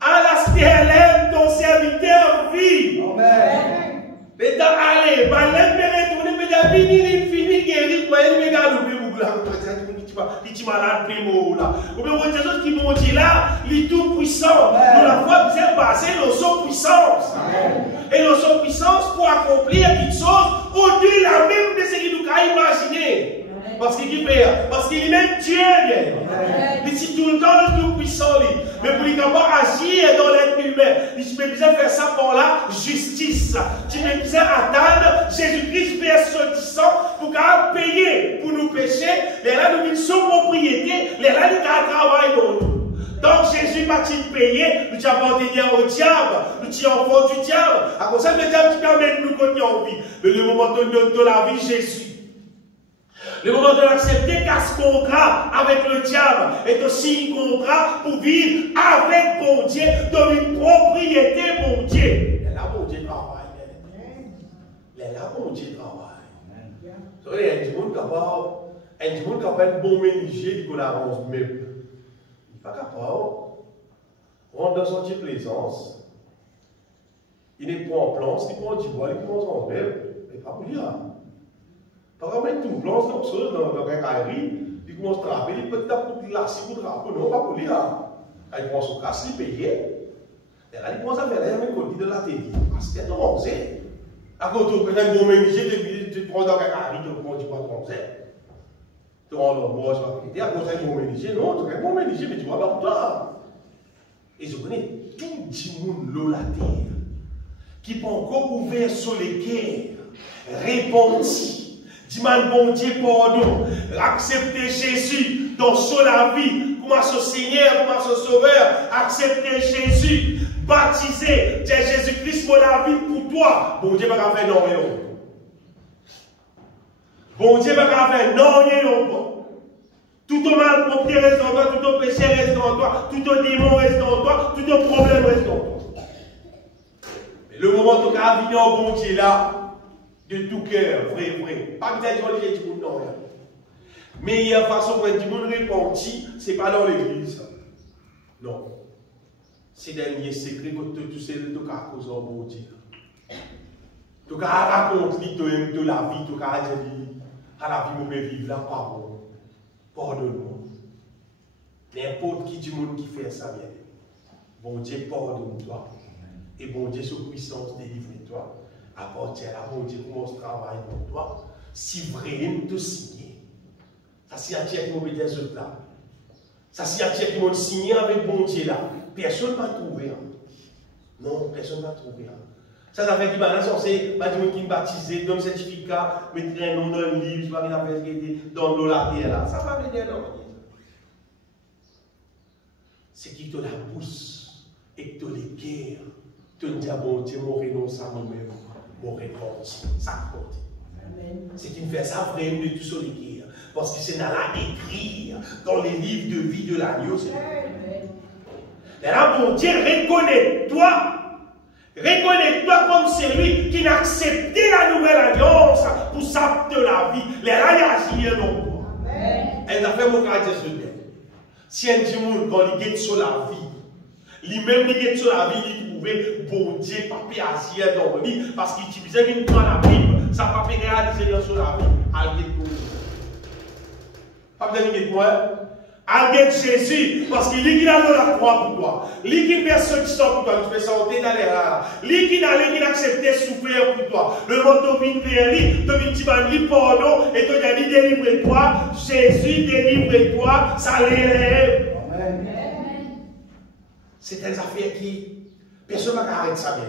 À la stélème, ton serviteur vit. Amen. Mais dans allez, l'aime me retourner, mais la vie, il finit, guéri, il me garde le il est malade, primo là. Ou bien, des choses qui m'ont dit là, il est tout puissant. Nous la foi bien basée dans son puissance. Et dans son puissance pour accomplir quelque chose au-delà même de ce qu'il nous a imaginé. Parce qu'il fait, parce qu'il est même Dieu. Il est tout le temps le tout puissant. Mais pour lui agir dans l'être humain, il peut bien faire ça par la justice. Tu peux bien attendre Jésus-Christ verset pour qu'il payer pour nous pécher. Les là nous sommes propriété, les là nous travaillent dans nous. Donc Jésus va-t-il payer, nous appartenons au diable, nous sommes enfants du diable. À cause de le diable qui permet de nous continuer en vie. Mais le moment de la vie, Jésus. Le moment de l'accepter, car ce contrat avec le diable est aussi un contrat pour vivre avec bon Dieu, dans une propriété bon Dieu. Et là, bon Dieu travaille. Et là, bon Dieu travaille. Vous savez, il y a des gens qui ont un bon ménager qui avance même. Il n'est pas capable. Rentre dans son type plaisance. Il n'est pas en plan, il prend du bois, il prend son même. Il n'est pas pour lire. Par exemple, tout blanc, comme ça, dans un carré, il commence à travailler, il peut être glacé pour drapeau, non, pas pour lire. Il commence à casser, il paye. Et là, il commence à faire un côté de la télé. Parce qu'il y a tronçé. À côté, tu peux un bon ménager, tu prends dans un carré, tu prends du bois tronçé. Tu rends le bois, tu vas à côté un bon ménager, non, tu as un bon ménager, mais tu vois pas pour toi. Et je connais tout le monde, la terre, qui peut encore ouvrir sur les cœurs, répondre. Dis-moi, bon Dieu, pardon, accepter Jésus dans son vie, comme son Seigneur, comme son Sauveur, accepter Jésus, baptiser, dire Jésus-Christ, mon vie pour toi. Bon Dieu va faire non, non. Bon Dieu va faire non, non. Tout au mal propre reste en toi, tout au péché reste en toi, tout au démon reste en toi, tout au problème reste en toi. Mais le moment où tu as venir au bon Dieu là, de tout cœur, vrai. Pas peut-être dans les gens, non. Mais il y a une façon pour être répandu, ce n'est pas dans l'église. Non. C'est un lien secret que tu sais, tu as causé au bon Dieu. Tu as raconté de la vie, tu as dit, à la vie, je vais vivre là, pardon. Pardonne-moi. N'importe qui du monde qui fait ça, bien. Bon Dieu, pardonne-toi. Et bon Dieu, sous puissance, délivre-toi. À partir de là, bon Dieu commence à travailler pour toi. Si vraiment tu signes, ça c'est un tiers qui m'a mis sur là. Ça c'est un tiers qui m'a signé avec bon Dieu là. Personne ne va trouver. Non, personne ne va trouver. Ça fait qu'il m'a censé, qui me baptisé, donne un certificat, mettre un nom dans le livre, je vais faire dans l'eau la terre là. Ça va venir non. C'est qui te la pousse et que te les guerre. Te dit, bon Dieu, mon renonce à moi-même. Mon réponse, ça compte. C'est qui me fait ça vraiment de tout son écrire. Parce que c'est dans là écrire dans les livres de vie de l'agneau. Et là, mon Dieu, reconnais-toi. Reconnais-toi comme celui qui n'a accepté la nouvelle alliance pour s'apte la vie. Les là, il agit non toi. Elle a fait mon caractère sur elle. Si un dit quand il est sur la vie, lui-même il est sur la vie, il trouvait bon Dieu, papier agir dans le lit, parce qu'il utilisait une fois la Bible, ça papier réalisé sur la vie. Alguet pour lui. Pas besoin de moi. Alguet Jésus, parce qu'il dit qu'il a la croix pour toi. Lui qui fait ceux qui sont pour toi, tu fais sortir dans les rats. Lui qui n'a accepté souffrir pour toi. Le monde vient vers lui, te dit tu pardon, et te dit délivre-toi. Jésus délivre-toi, ça l'élève. Amen. C'est des affaires qui, personne ne peut arrêter ça bien.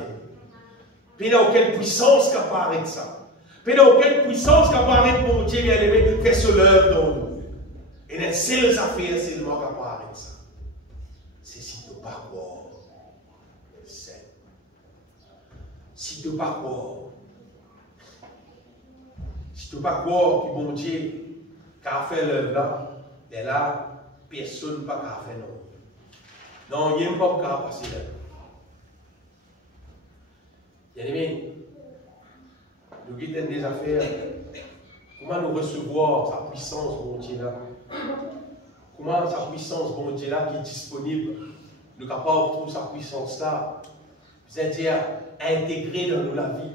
Puis il n'y a aucune puissance qui peut arrêter ça. Puis il n'y a aucune puissance qui peut arrêter mon Dieu bien-aimé, fait ce l'œuvre dans nous. Et les seules affaires, c'est le mot qui peut arrêter ça. C'est si tu ne pas croire. Si tu ne pas croire. Si tu ne pas croire que mon Dieu a fait l'œuvre là, et là, personne ne peut faire non. Non, il n'y a pas de passer là. Bien aimé, nous guidons des affaires. Comment nous recevoir sa puissance, bon Dieu là? Comment sa puissance, bon Dieu là, qui est disponible, nous sommes capables de trouver sa puissance là, c'est-à-dire intégrer dans nous la vie.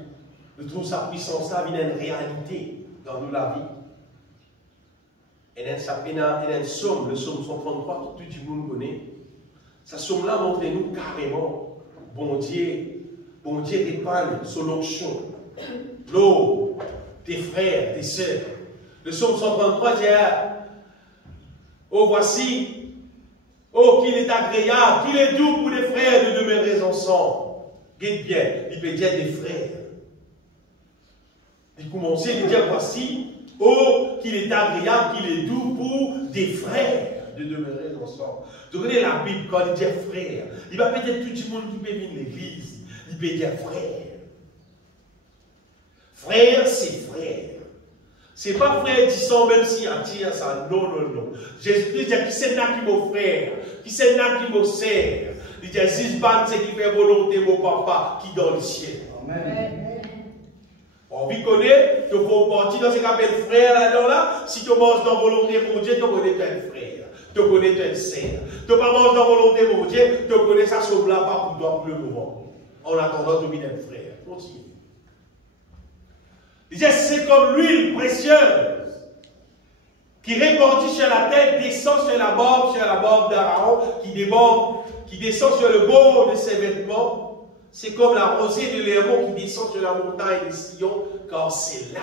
Nous trouvons sa puissance là, vient une réalité dans nous la vie. Et dans le somme, le somme 133, tout le monde connaît. Sa somme là montre-nous carrément, bon Dieu répand son onction, l'eau, tes frères, tes sœurs. Le psaume 133 dit, oh voici, oh qu'il est agréable, qu'il est doux pour les frères de demeurer ensemble. Guide bien, il peut dire des frères. Il commence à dire, voici, oh qu'il est agréable, qu'il est doux pour des frères de demeurer ensemble. Vous connaissez la Bible, quand il dit frère, il va peut-être tout le monde qui peut venir à l'église, il peut dire frère. Frère, c'est frère. Ce n'est pas frère disant même si attire ça. Non, non, non. Jésus dit qui c'est là qui mon frère, qui c'est là qui mon sert. Il dit Zizban, c'est qui fait volonté mon papa qui est dans le ciel. Amen. On vous connaît, tu fais partie dans ce qu'on appelle frère là-dedans là. Si tu manges dans volonté pour Dieu, tu connais ton frère. Tu connais ton sœur. Tu ne manges dans volonté pour Dieu, tu connais ça sur là pas pour toi pour le moment. En attendant, tu deviens frère. Continue. Il dit, c'est comme l'huile précieuse qui répandue sur la tête, descend sur la barbe d'Aaron, qui descend sur le bord de ses vêtements. C'est comme la rosée de l'Héron qui descend sur la montagne de Sion, car c'est là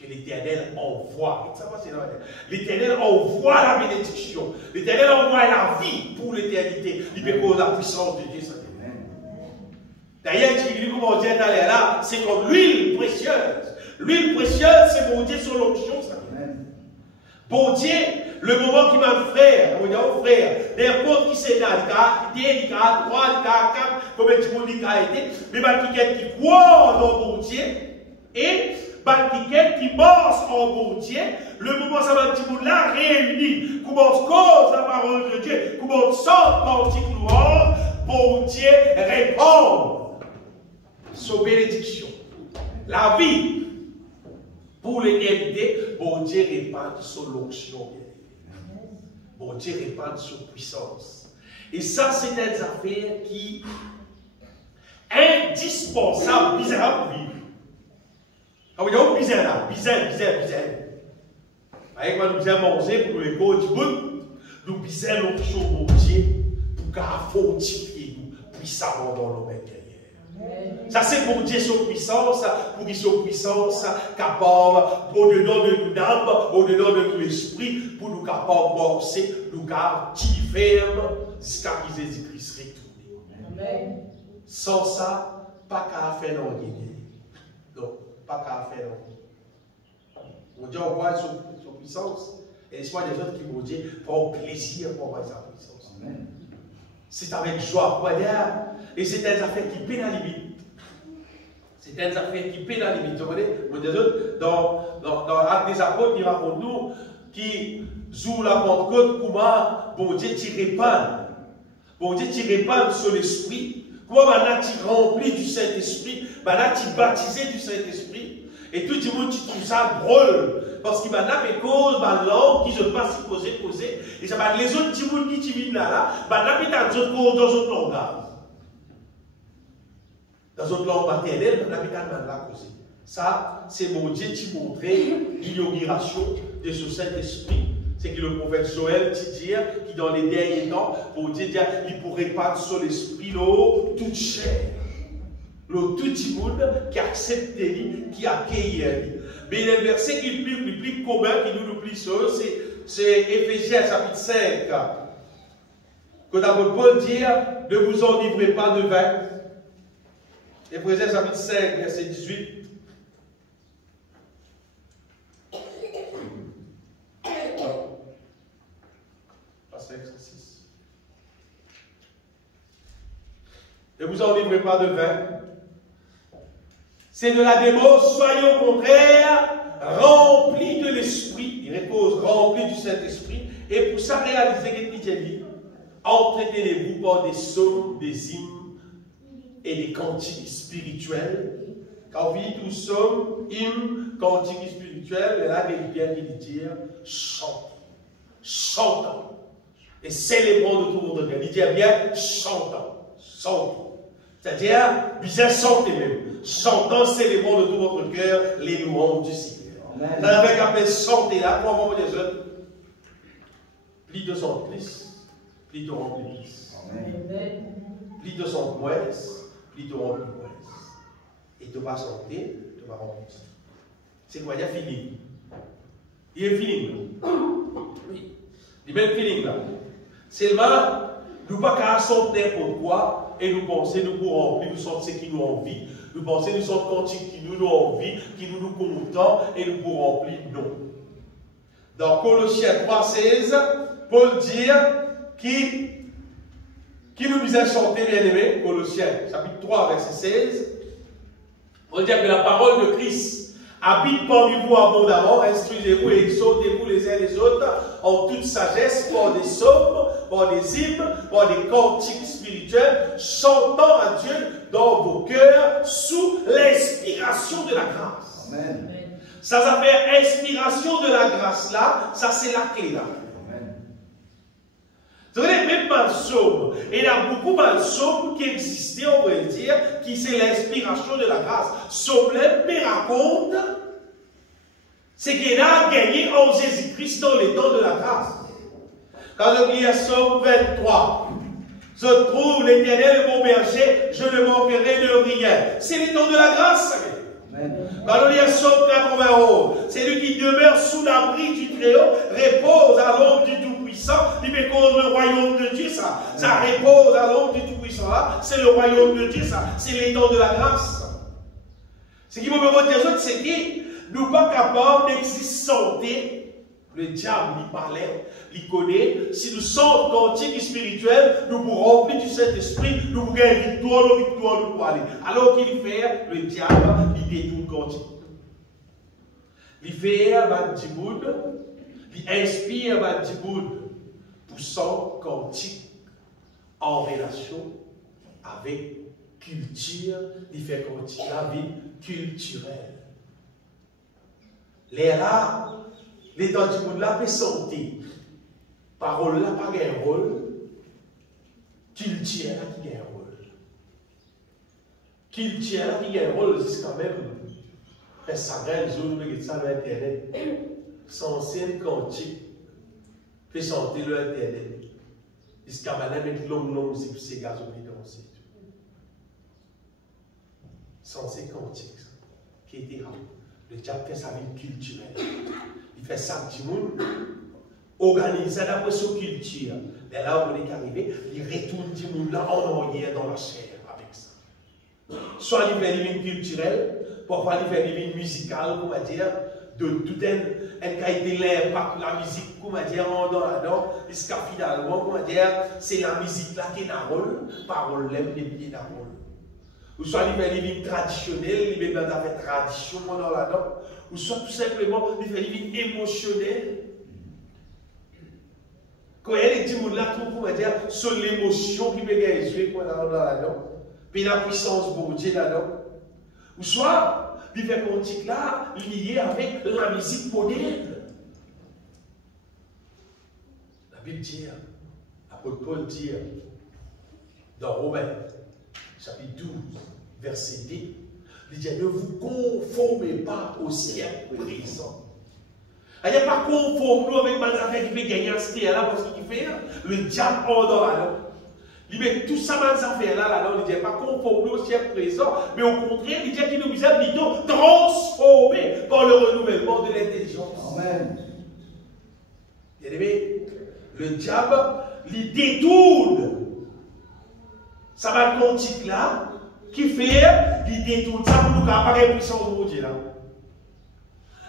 que l'Éternel envoie. L'Éternel envoie la bénédiction. L'Éternel envoie la vie pour l'éternité. Il peut cause la puissance de Dieu. D'ailleurs, comment Dieu est allé là, c'est comme l'huile précieuse. L'huile précieuse, c'est mon Dieu sur l'onction, ça. Bon Dieu, le moment qui m'a frère, on dit au frère, n'importe qui c'est là, il y a 2, il y a 3, il y a 4, combien de monde il a été, mais il y a quelqu'un qui croit dans mon Dieu, et il y a quelqu'un qui pense en mon Dieu, le moment ça va dire là réuni, commence cause la parole de Dieu, commence sort cantique louange, bon Dieu répond. Sa bénédiction. La vie pour l'éternité, bon Dieu répand son onction. Bon Dieu répand son puissance. Et ça, c'est des affaires qui sont indispensables, bizarre pour vivre. Ah oui, il y a bizarre. Avec moi, nous avons manger pour les codes du bout, nous bizarre l'onction, bon Dieu, pour fortifier nous puissamment dans nos intérieurs. Ça c'est pour Dieu son puissance, pour qu'il soit puissance capable, au-dedans de nous d'âme, au-dedans de tout l'esprit, pour nous capables de forcer, nous garder ferme jusqu'à ce que Jésus-Christ retourne. Sans ça, pas qu'à faire non. Non, pas qu'à faire non. On dit on voit son puissance, et l'espoir des autres qui vont dire, prends plaisir pour voir sa puissance. Amen. C'est avec joie, et c'est des affaires qui pénalisent. C'est certaines affaires qui paient la limite. Vous comprenez? Dans Actes des Apôtres, il raconte nous qui joue la Pentecôte, comment bon Dieu t'y répand. Bon Dieu t'y répand sur l'esprit. Comment maintenant tu remplis du Saint-Esprit, maintenant tu baptisé du Saint-Esprit. Et tout le monde qui trouve ça drôle. Parce qu'il m'a fait cause, ma langue, qui je passe poser. Et ça va les autres petits monde qui viennent là, maintenant il y a d'autres causes dans d'autres langages. Dans d'autres langues maternelles, maintenant il y a là causer. Ça, c'est mon Dieu qui montrait l'inauguration de ce Saint-Esprit. C'est que le prophète Joël dit qui dans les derniers temps, pour dire il pourrait pas sur l'esprit l'eau toute chair. Le tout le monde qui accepte lui, qui accueille lui. Mais le verset qui est le plus commun, qui nous le plus sûr, c'est Éphésiens chapitre 5. Quand l'apôtre Paul dit, ne vous enivrez pas de vin. Éphésiens chapitre 5, verset 18. Ne vous enivrez pas de vin. C'est de la démence, soyez au contraire remplis de l'esprit. Il repose remplis du Saint-Esprit. Et pour ça, réaliser ce qu'il dit, entretenez-vous par des psaumes, des hymnes et des cantiques spirituels. Quand on dit tout psaume, hymne, cantiques spirituels, et là, il vient de dire chantons. Chantons. Et célébrons de tout votre cœur. Il dit bien chantons. Chantons. C'est-à-dire, bien chanter même. Chantant, célébrons de tout votre cœur les louanges du Seigneur. Dans avec appel chanter là, pour avoir des jeunes. Plis de son Christ, plis de rempli Christ. Plis de son moesse, plis de rempli moesse. Et tu vas chanter, tu vas remplir. C'est quoi? Il y a fini. Il est fini. Oui. Il y a même fini là. Seulement, nous ne pas qu'à chanter pourquoi. Et nous pensons, nous pour remplir, nous sommes ce qui nous envie. Nous pensons, nous sommes cantiques qui nous envie, qui nous contents, et nous pour remplir, non. Dans Colossiens 3,16, Paul dit qui nous disait chanter, bien aimé, Colossiens chapitre 3, verset 16, Paul dit que la parole de Christ habite parmi vous abondamment, instruisez-vous et exhortez-vous les uns les autres en toute sagesse, par des psaumes, par des hymnes, par des cantiques spirituels, chantant à Dieu dans vos cœurs sous l'inspiration de la grâce. Amen. Ça s'appelle inspiration de la grâce là, ça c'est la clé là. Amen. Vous savez, même dans le psaume, il y a beaucoup de psaumes qui existaient, on pourrait dire, qui c'est l'inspiration de la grâce. Psaume me raconte ce qu'il a gagné en Jésus-Christ dans les temps de la grâce. Quand je lis Psaume 23, je trouve l'Éternel mon berger, je ne manquerai de rien. C'est les temps de la grâce. Amen. Quand on lit Psaume 91, c'est lui qui demeure sous l'abri du Très-Haut, repose à l'ombre du Tout-Puissant. Il fait cause le royaume de Dieu, ça. Ça repose à l'ombre du Tout-Puissant là. C'est le royaume de Dieu, ça. C'est les temps de la grâce. Ce qui me remonte des autres, c'est que nous ne sommes pas capables d'exister. Le diable, il parlait, il connaît. Si nous sommes cantiques spirituels, nous pour remplir du Saint-Esprit, nous pour gagner victoire, nous pour aller. Alors qu'il fait, le diable, il détourne cantique. Il fait un Djiboud, il inspire un Djiboud pour son cantique en relation avec culture, il fait cantique la vie culturelle. Les rares, les temps du monde là, peut santé. Parole là, pas un rôle. Culture là, qui a un rôle. Culture là, qui a un rôle, c'est quand même. Après, ça gagne, je vais ça sur Internet. Sans ancienne cantique, fait chanter le Internet. Jusqu'à maintenant, avec long, c'est gaz au danser. Sans ces cantiques, qui était rare. Le diable fait sa vie culturelle. Il fait ça du monde, organise ça d'après sa culture. Et là où on est arrivé, il retourne du monde là en arrière dans la chair avec ça. Soit il fait une culturelle, parfois il fait une musicale, comment dire, de tout un qualité l'impact la musique, comment dire, dans la danse, jusqu'à finalement, comment dire, c'est la musique là qui est dans le rôle, parole l'aime, les pieds dans le rôle. ou soit il fait des livres traditionnels, il met dans la tradition là-dedans, ou soit tout simplement il fait des livres émotionnels. Quand elle dit, on l'a trouvé, on va dire, sur l'émotion qui peut gagner là-dedans, puis la puissance de Dieu là-dedans. Ou soit, il fait un cantique là, lié avec la musique moderne. La Bible dit, l'apôtre Paul dit, dans Romains, chapitre 12, verset 10, il dit, ne vous conformez pas au siècle présent. Il n'y a pas conforme nous avec les affaires qui peut gagner à ce là parce qu'il fait le diable en dans là. Il met tout ça dans les affaires là, il ne dit pas conforme nous au siècle présent, mais au contraire, il dit qu'il nous a plutôt transformé par le renouvellement de l'intelligence. Amen. Bien aimé, le diable, il détourne. Ça va le cantique là, qui fait, il détourne ça pour nous apparaître puissance de Dieu là.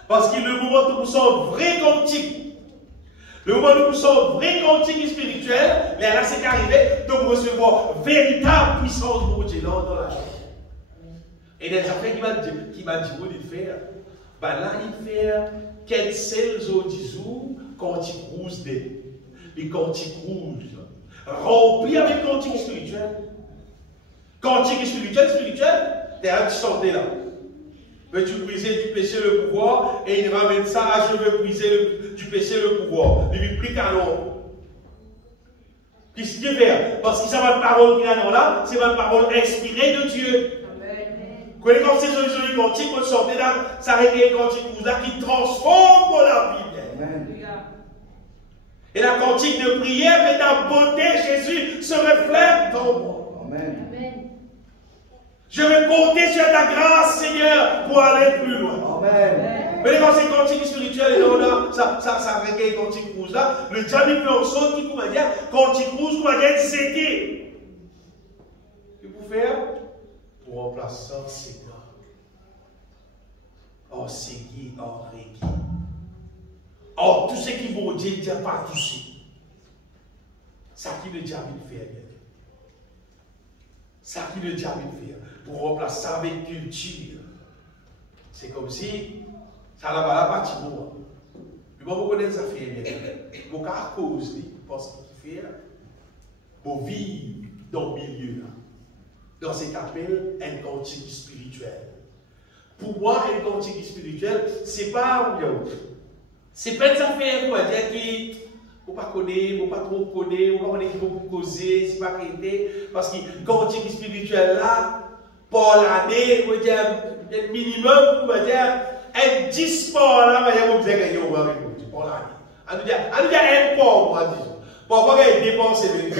Parce que le moment où nous sommes vrai cantique, le moment où nous sommes vrai cantique spirituel, là c'est arrivé de recevoir véritable puissance de Dieu dans la vie. Et des affaires qui m'a dit vous de faire, ben là il fait quel sel au 10 jours, cantique rouge les cantiques rouges, remplis avec cantique spirituel. Cantique spirituel, t'es un petit chanté là. Veux-tu briser du péché le pouvoir? Et il ramène ça à je veux briser du péché le pouvoir. Il lui prie qu'à l'homme. Qu'est-ce qu'il fait? Parce que ça va de parole qu'il a dans là, c'est une parole inspirée de Dieu. Quand c'est joli cantique, on sortait là, ça réveille un cantique qui transforme la vie. Et la cantique de prière, mais ta beauté, Jésus, se reflète dans moi. Amen. Je vais compter sur ta grâce, Seigneur, pour aller plus loin. Amen. Mais quand c'est cantique spirituel, là, ça réveille cantique rouge là, le diable il fait en sorte qu'il va dire, cantique rouge, qu'on va dire, c'était. Et pour faire? Pour remplacer Seigneur. Oh, Seigneur, oh, Régi. Oh, tous ceux qui vont dire, il n'y a pas touché. Ça qui le diable fait. Ça qui le diable fait. Pour remplacer ça avec culture. C'est comme si ça n'a pas la partie pour moi. Mais moi, je connais ça fait bien. Je à cause de parce qu'il fait pour vivre dans le milieu là. Dans ce qu'on appelle un cantique spirituel. Pour moi, un cantique spirituel, c'est pas c'est pas des affaires, on va dire, qui ne pas connaître, ne pas trop connaître, on va connaître qui vont causer, c'est pas arrêté. Parce que le cantique spirituel là, par l'année, on va dire, un minimum, on va dire, un 10 par là, on va dire, on va dire, on va dire, par l'année. On va dire, un par mois, disons. Pour pas qu'il dépense les gens.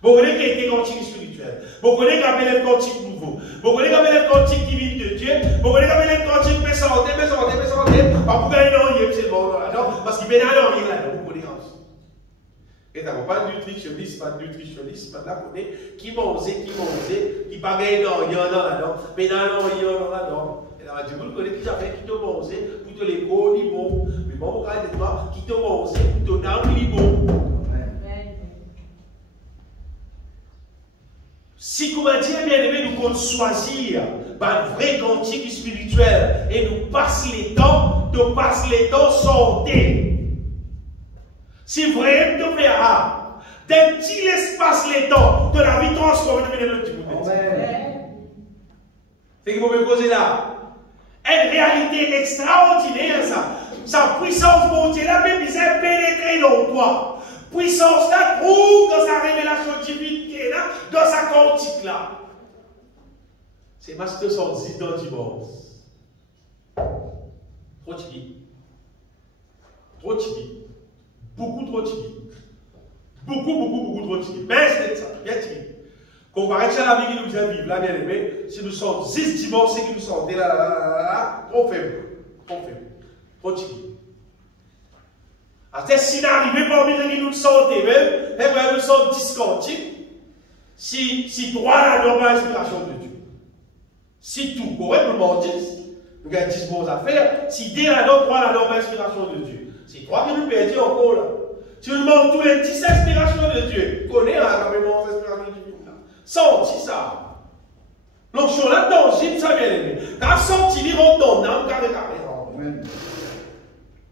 Vous connaissez qu'il y a un cantique spirituel. Vous connaissez qu'il y a un cantique nouveau. Vous connaissez qu'il y a un cantique divin de Dieu. Vous connaissez qu'il y a un cantique mais santé. Pas pour gagner l'enrier, c'est le monde là-dedans. Parce qu'il y a un enrier là-dedans. Vous connaissez. Et t'as pas de nutritionniste, pas de là, qui mange, qui pas gagner l'enrier là-dedans. Mais dans l'enrier là-dedans. Et là, on dit, vous connaissez qui j'avais qui te mange, pour te les beaux, ni bon. Mais bon, vous regardez toi, qui te mange, pour te dar, ni bon. Si vous m'avez dit, bien aimé, nous comptons choisir un vrai cantique spirituel et nous passons les temps, santé. Si vraiment nous verra d'un petit espace les temps de la vie transformée de le petit bout. C'est que vous me posez là. Une réalité extraordinaire, ça. Sa puissance montée là, même il s'est pénétré dans toi. Puissance là, trouve dans sa révélation divine qui est là, dans sa cantique là. C'est parce que son dit dans dimanche. Trop timide. Trop timide. Beaucoup trop timide. Beaucoup trop timide. Mais c'est ça, bien timide. Comparé à la vie qui nous vient vivre, là, bien aimé, si nous sommes 6 dimanches, c'est que nous sommes là, trop faible. Trop timide. Si nous arrivons parmi ceux qui nous sentent même, nous sommes discantiques, si droit là dans l'inspiration de Dieu. Si tout, correctement dit, nous avons 10 bonnes affaires, si dès là dans droit là dans l'inspiration de Dieu. C'est toi qui nous perdons encore là. Si nous demandons tous les 10 inspirations de Dieu, connais là quand même l'inspiration divine là. Senti ça. L'onction là, tangible, ça bien aimé. Quand senti, il rentre dans l'âme, carré.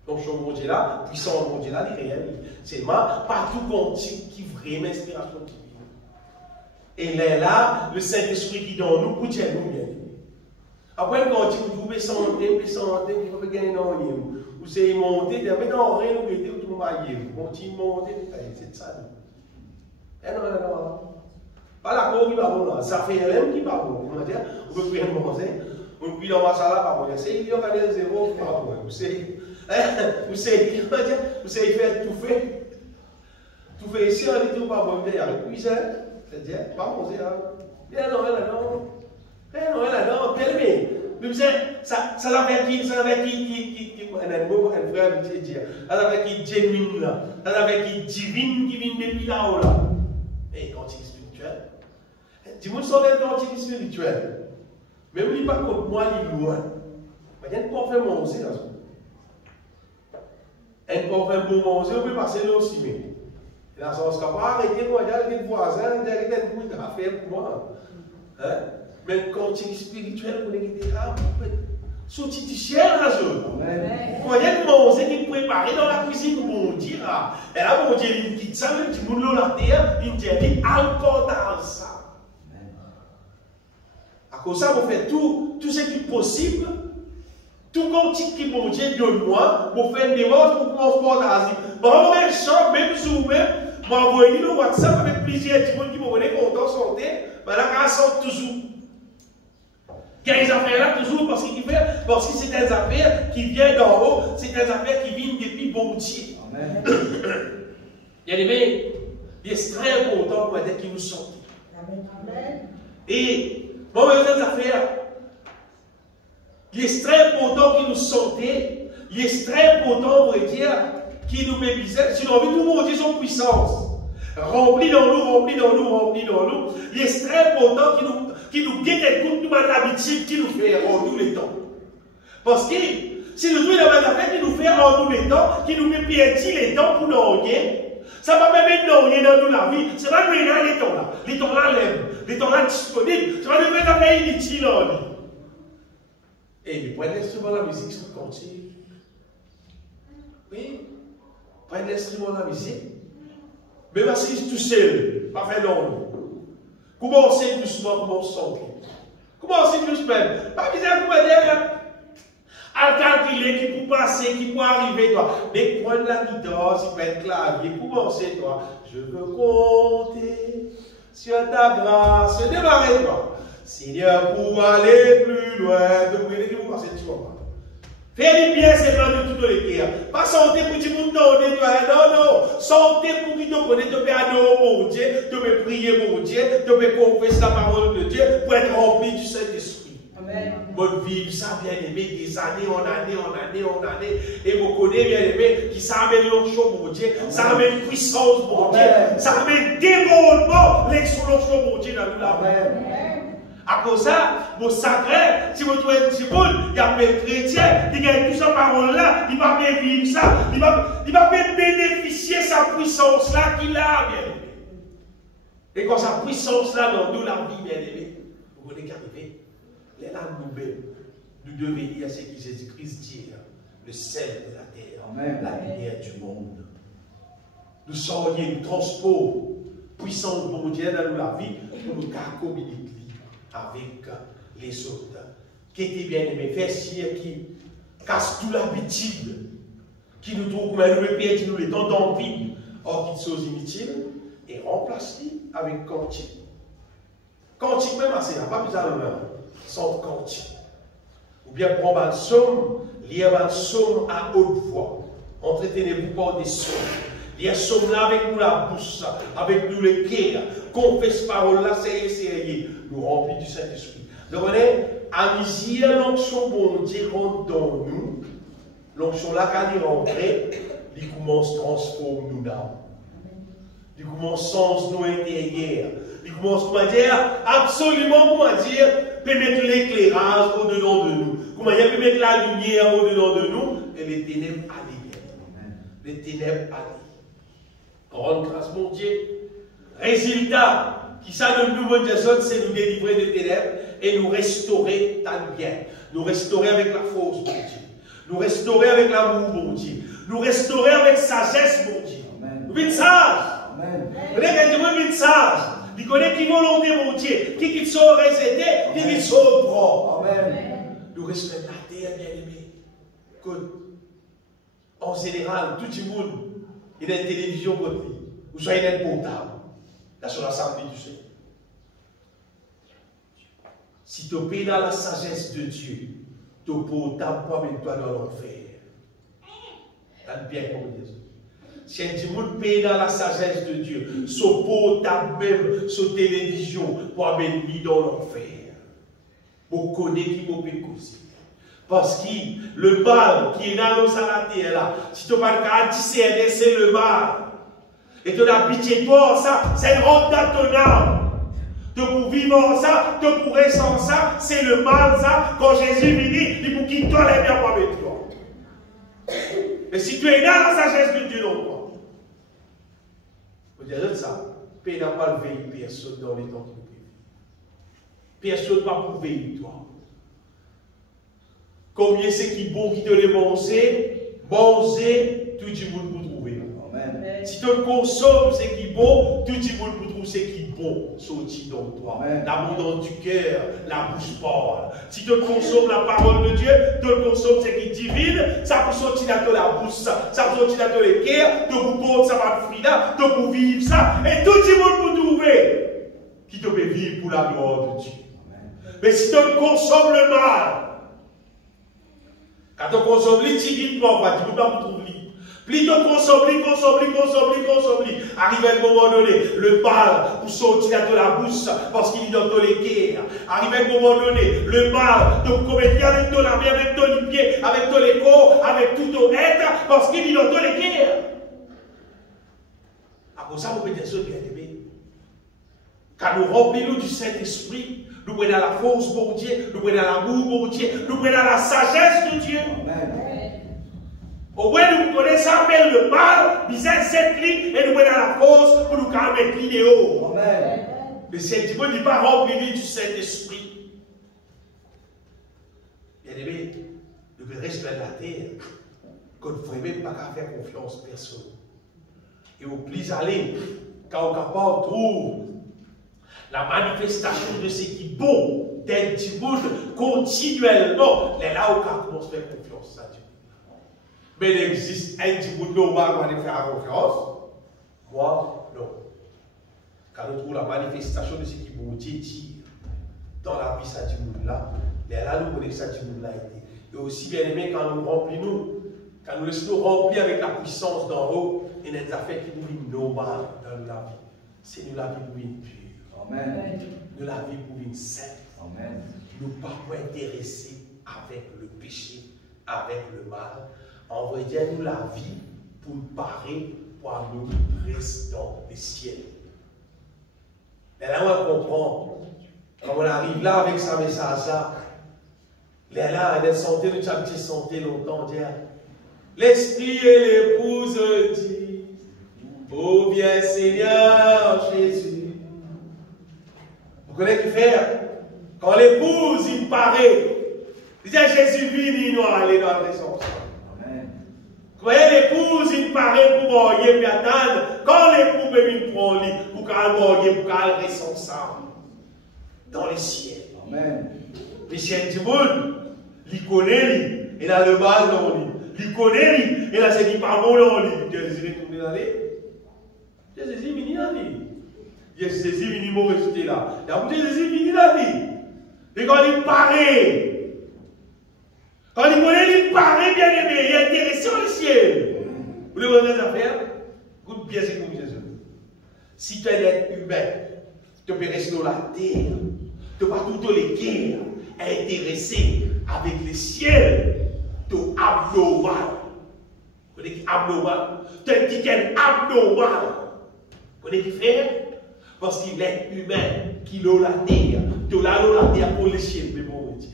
L'onction bon Dieu là, puissant bon Dieu là, il est réel. C'est pas tout quantique qui vraiment inspiration qui vit. Et là, le Saint-Esprit qui est dans nous, pour Dieu nous bien aimé. Après, quand tu trouves santé, il faut gagner dans le ou c'est monter, mais non, rien, nous mettez tout le monde, continue de monter, c'est ça. Non. Pas la cour qui va bon, ça fait un lème qui va bon. On peut plus rien manger, on peut plus dans ma salle, pas bon. C'est il y a des zéros, pas bon. Vous savez, faire tout fait. Tout fait ici, on est tout pas bon, il y a le cuisine, c'est-à-dire, pas manger là. Bien non, bien aimé. Ça l'avait qui, un frère me dit, ça l'avait qui genuine là, ça l'avait qui divine qui vient depuis là-haut là. Et quantique spirituel. Dis-moi, son quantique spirituel. Même lui, pas contre moi, il est loin. Il y a une confirmation aussi là. Une confirmation aussi, on peut passer là aussi. Et là, on ne va pas arrêter, moi, il y a des voisins, il y a des bruits à faire pour moi. Mais le quantique spirituel, vous l'avez dit, sorti du ciel, la zone. Quand il y a des manger qui préparent dans la cuisine, bon Dieu, et là, bon Dieu, il quitte ça, il dit, nous la terre, il dit, encore dans ça. À cause de ça, vous faites tout ce qui est possible, tout quantique qui bon Dieu donne-moi, pour faire des choses pour commencer par l'Asie. Bon, même champ, même sous même, moi, vous voyez le WhatsApp avec plusieurs gens qui me connaissent content santé, mais là, quand sort toujours. Il y a des affaires là toujours parce que c'est des affaires qui viennent d'en haut, c'est des affaires qui viennent depuis bon Dieu. Amen. Il y a des mecs, il est très important pour être qui nous sortent. Amen. Et, bon, il y a des affaires, il est très important qui nous sortent, il est très important pour dire qui nous mépisait, si on a envie de nous montrer son puissance. Rempli dans nous. Il est très important qui nous guette écoute nous l'habitude qui nous fait en tous les temps. Parce que si nous trouvons la affaire qui nous fait en tous les temps, qui nous met perdre les temps pour nous gagner, ça va pas mettre dans nous la vie. C'est pas nous les temps là. Les temps là l'aiment. Les temps là disponibles. Ça va nous mettre affaire inutile en nous. Et puis prenez l'instrument de la musique sur le cantique. Oui. Prenez l'instrument de la musique. Même si tout seul, pas fait long. Commencez doucement, commencez doucement. Pas besoin de vous dire à calculer qui peut passer, qui peut arriver, toi. Mais prendre la guitare, si vous êtes clavier, commencez, toi. Je veux compter sur ta grâce. Démarrez-toi. Seigneur, pour aller plus loin, de vous aider, vous passez tout moment. Faites bien, c'est pas de toutes les guerres. Pas santé pour tout le monde, non. Santé pour qui te connaît, te faire adorer mon Dieu, te faire prier mon Dieu, te faire confesser la parole de Dieu pour être rempli du Saint-Esprit. Amen. Bonne vie, ça bien aimé, des années en année. Et vous connaissez bien aimé, qui ça amène l'onction mon Dieu, ça amène puissance mon Dieu, ça amène démondement, l'onction mon Dieu dans la vie. À cause de ça, vos sacrés, si vous trouvez un petit monde, il y a des chrétiens qui gagnent toute sa parole-là, il va bien vivre ça, il va bien bénéficier sa puissance-là qu'il a, bien aimé. Et quand sa puissance-là dans nous, la vie, bien aimé, vous voyez qu'arriver, les âmes nous-mêmes, nous devenir ce que Jésus-Christ dit, le sel de la terre, Amen. La lumière du monde. Nous sortions, nous transportons puissance de Dieu dans la vie pour nous communiquer avec les autres. Qui étaient bien aimés, faire qui casse toute l'habitude, qui nous trouve comme un repère, qui nous les donne d'envie, or qui sont inutiles, et remplace-les avec cantique. Cantique même assez, pas besoin de même, sans cantique. Ou bien prendre un psaume, lire un psaume à haute voix. Entretenez-vous par des psaumes. Lire un psaume là avec nous la bouche, avec nous le cœur. Confesse parole là, c'est nous remplit du Saint-Esprit. Donc on est à misère, l'onction bon Dieu rentre dans nous. L'onction là, quand il rentre, il commence à transformer nous là. Il commence à sens nous intérieurs. Il commence, comment dire, absolument, comment dire, peut mettre l'éclairage au-dedans de nous. Comment dire, peut mettre la lumière au-dedans de nous. Et les ténèbres allient. Les ténèbres allient. Rendre grâce, mon Dieu. Résultat, qui ça nous demande de c'est nous délivrer des ténèbres et nous restaurer dans le bien. Nous restaurer avec la force, mon Dieu. Nous restaurer avec l'amour, mon Dieu. Nous restaurer avec sagesse, mon Dieu. Nous sommes sages. Vous êtes sages. Vous connaissez qui volonté, mon Dieu. Qui sont résétés, qui sont propres. Nous restons la terre, bien aimé. En général, tout le monde, il y a une télévision côté. Ou soit il y a un portable. Là, sur l'Assemblée du Seigneur. Si tu payes dans la sagesse de Dieu, ton portable peut mettre toi dans l'enfer. T'as bien compris. Si un monde paye dans la sagesse de Dieu, son portable même, son télévision, peut mettre lui dans l'enfer. Vous connaissez qui vous peut causer. Parce que le mal qui est dans nos salades là, si tu ne parles pas discerner, c'est le mal. Et tu as pitié toi, ça, c'est une honte dans ton âme. De pour vivre ça, de pour rester ça, c'est le mal ça. Quand Jésus vient, il faut qu'il tolère bien pour avec toi. Mais si tu es dans la sagesse de Dieu, non, toi. Vous dire ça, Père n'a pas veillé personne dans les temps qui nous personne n'a pas veiller toi. Combien c'est qui bon qui te les manger, tout le monde pour trouver. Amen. Si tu le consommes, c'est qui bon, tout le monde pour trouver c'est qui bon, sorti dans toi. L'abondance du cœur, la bouche parle. Si tu consommes la parole de Dieu, tu le consommes c'est qui divine, ça peut sortir dans la bouche, ça peut sortir dans le cœur, tu peux prendre ça va fruit là, tu peux vivre ça, et tout le monde pour trouver qui te peut vivre pour la gloire de Dieu. Mais si tu consommes le mal, quand tu consommes les divines, tu ne peux pas trouver. Plus tu consommes. Arrive à un moment donné, le mal pour sortir de la bouche parce qu'il est dans tous les cœurs. Arrive à un moment donné, le mal de commettre avec ton âme, avec ton pied, avec tous les corps, avec tout ton être parce qu'il est dans tous les cœurs. À cause de ça, vous pouvez dire ça, bien aimé. Quand nous remplissons du Saint-Esprit, nous prenons la force pour Dieu, nous prenons l'amour pour Dieu, nous prenons la sagesse de Dieu. Amen. Au moins, nous connaissons ça, mais le mal, nous sommes cette ligne et nous prenons la force pour nous mettre l'idéal. Amen. Le Saint-Esprit n'est pas rempli du Saint-Esprit. Bien aimé, nous devons rester de la terre, qu'on ne ferait même pas faire confiance à personne. Et au plus aller, quand on est capable de trouver la manifestation de ce qui est bon, d'un petit monde continuellement, c'est là où on commence à faire confiance à Dieu. Mais il existe un petit monde normal où on faire confiance. Moi, non. Quand on trouve la manifestation de ce qui est bon, Dieu dit dans la vie, ça du monde là, mais là, nous connaissons ça du monde là. Et aussi, bien aimé, quand nous remplissons, quand nous laissons remplir avec la puissance d'en haut, et des affaires qui nous vivent normales dans la vie. C'est nous la vie pour une pure. Amen. Nous la vie pour une sainte. Amen. Nous ne pas intéressés avec le péché, avec le mal. En vrai dire, nous la vie pour nous parer pour nous rester dans les ciels. Et là, on comprend. Quand on arrive là avec sa message là, là, elle est santé, nous avons santé longtemps, dire. L'esprit et l'épouse dit, ô bien Seigneur Jésus. Vous connaissez qui faire? Quand l'épouse, il paraît, il dit à Jésus, viens, nous aller dans la résurrection. Quand l'épouse, il paraît pour mourir, puis attendre, quand l'épouse, il prend lui, pour qu'elle mourir, pour qu'elle reste ensemble, dans les ciels. Amen. Les ciels du monde, il connaît, lui, il a le mal dans lui. Il connaît, lui, et là, c'est dit, pas bon dans lui. Jésus est retourné dans lui. Jésus est venu dans lui. Jésus est venu mourir, rester là. Et Jésus est venu dans lui. Et quand il paraît, quand il connaît, il paraît bien aimé, il est intéressé dans le ciel. Vous voulez voir des affaires? Écoute bien, c'est comme Jésus. Si tu es un être humain, tu peux rester dans la terre, tu vas tout les guerres, intéressé avec le ciel. Tu es abnormal. Vous connaissez qui abnormal? Tu es un petit abnormal. Vous connaissez qui fait? Parce qu'il est humain, qui l'a la terre. Tu l'as la terre pour le ciel, mais bon, Dieu.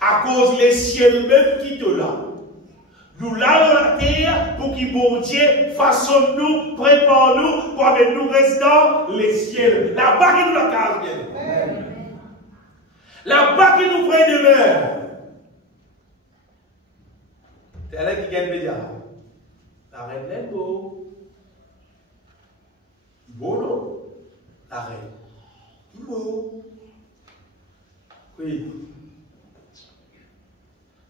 À cause des ciels même qui te l'a. Nous là dans la terre pour qu'il bon Dieu façonne nous, prépare nous pour que nous restons les ciels. Là-bas qui nous la case bien. Là-bas qui nous ferait demeure. C'est là qui gagne média. La reine est beau. Beau non? La reine. Beau. Oui.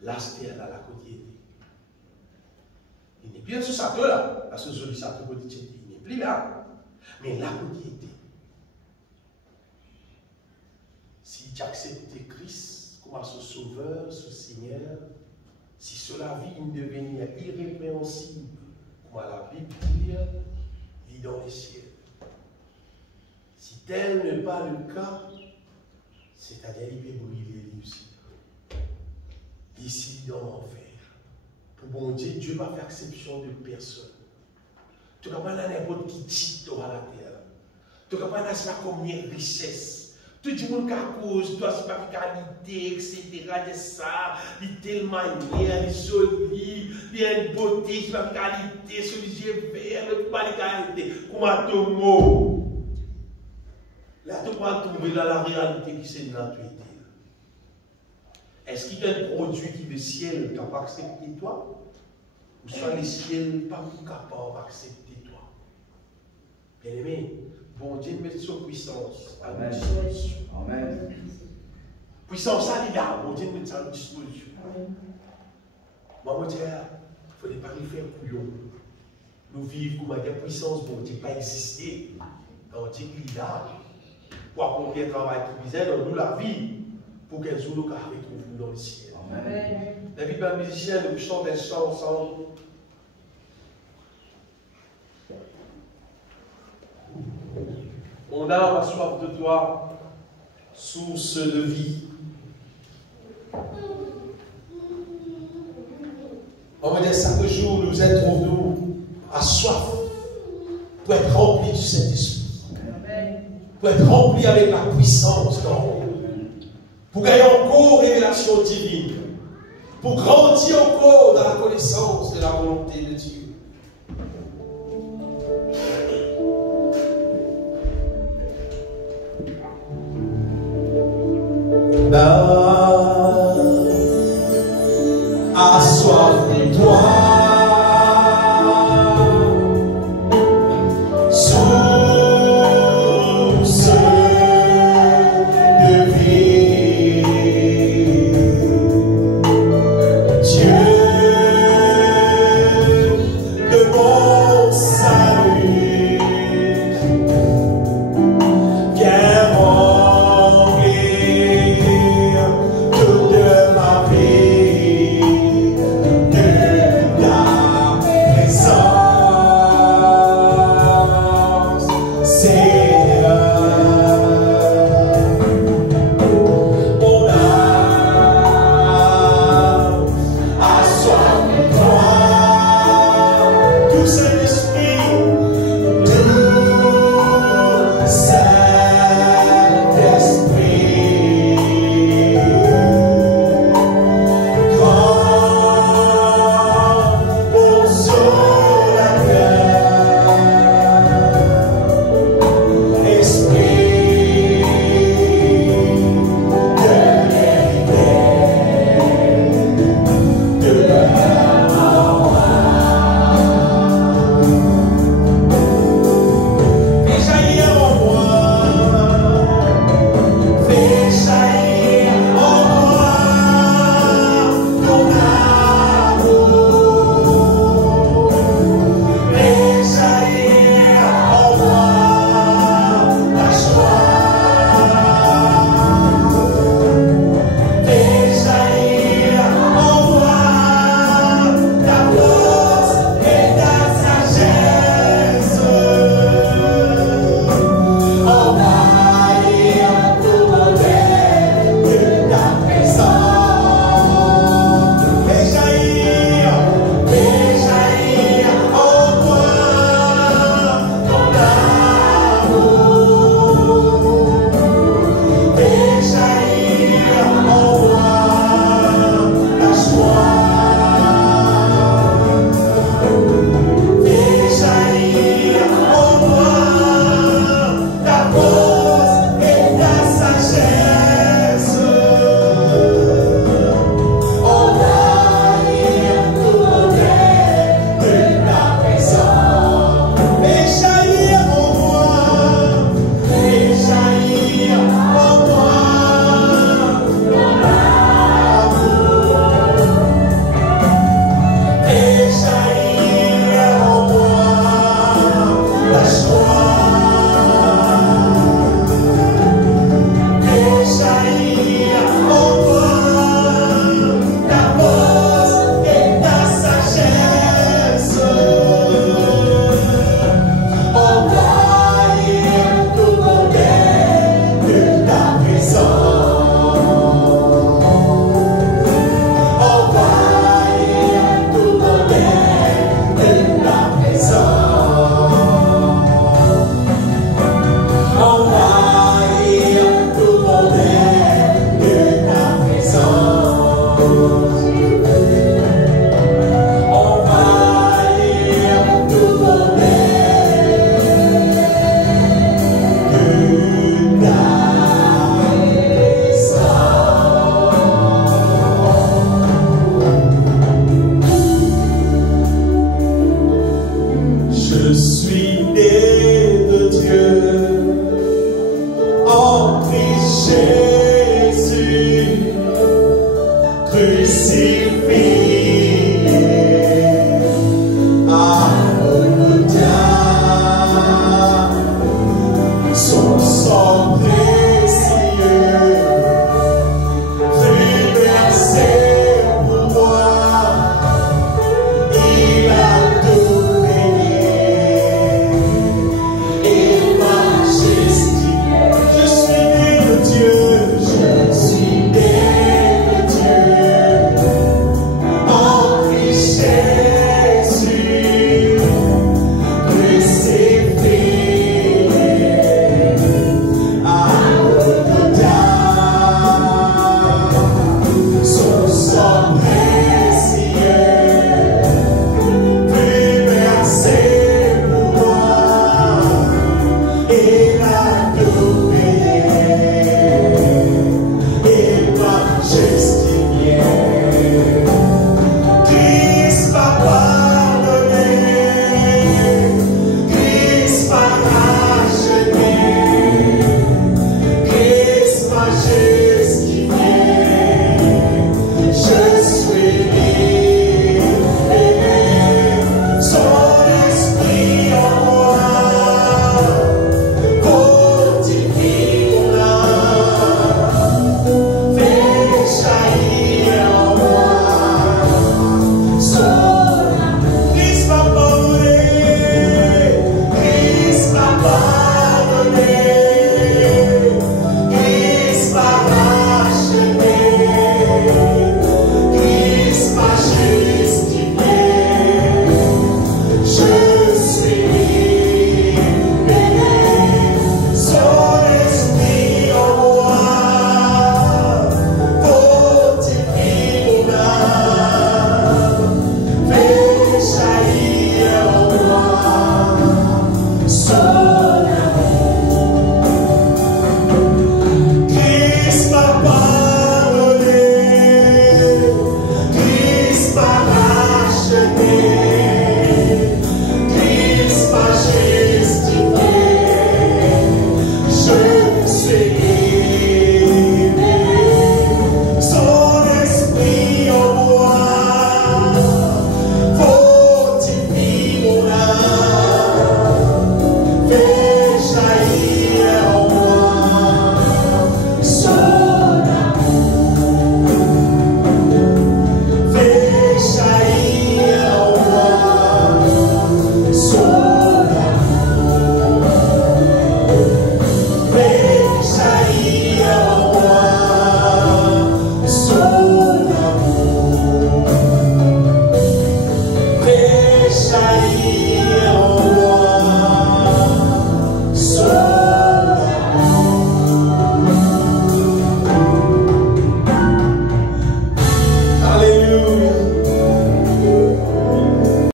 L'astère à la côté. Il n'est bien sur ça là. Parce que celui ça côté il n'est plus là. Mais la côté. Si tu acceptes Christ comme son sauveur, son Seigneur, si cela vit une devenir irrépréhensible, comme la Bible dit, vit dans les cieux. Si tel n'est pas le cas, c'est-à-dire il peut brûler aussi. Ici dans l'enfer. Pour bon Dieu, Dieu ne va faire exception de personne. Tu ne vas pas n'importe qui dit dans la terre. Tu ne vas pas faire comme une richesse. Tout le monde qui a cause, toi, c'est pas qualité, etc. De ça, il est tellement manière, il est joli, il a une beauté, c'est pas qualité, celui qui est vert, il pas de qualité. Comme à ton mot. Là, tu vas tomber dans la réalité qui c'est notre vie. Est-ce qu'il y a un produit qui le ciel capable d'accepter toi? Ou soit le ciel pas capable d'accepter toi? Bien aimé, bon Dieu met son puissance à notre disposition. Amen. Puissance, ça, il est là. Bon Dieu met ça à notre disposition. Moi, je dis, il ne faut pas lui faire couillon. Nous vivons comme une puissance, bon Dieu, pas exister. Quand Dieu est là, pour accomplir le travail qui visait dans nous la vie, pour qu'un jour nous retrouve dans le ciel. Amen. David, ma musicien, nous chantons un chant ensemble. Mon âme a soif de toi, source de vie. On va dire chaque jour, nous retrouvons à soif pour être remplis du Saint-Esprit. Pour être remplis avec la puissance d'en haut. Pour gagner encore révélation divine. Pour grandir encore dans la connaissance de la volonté de Dieu. Now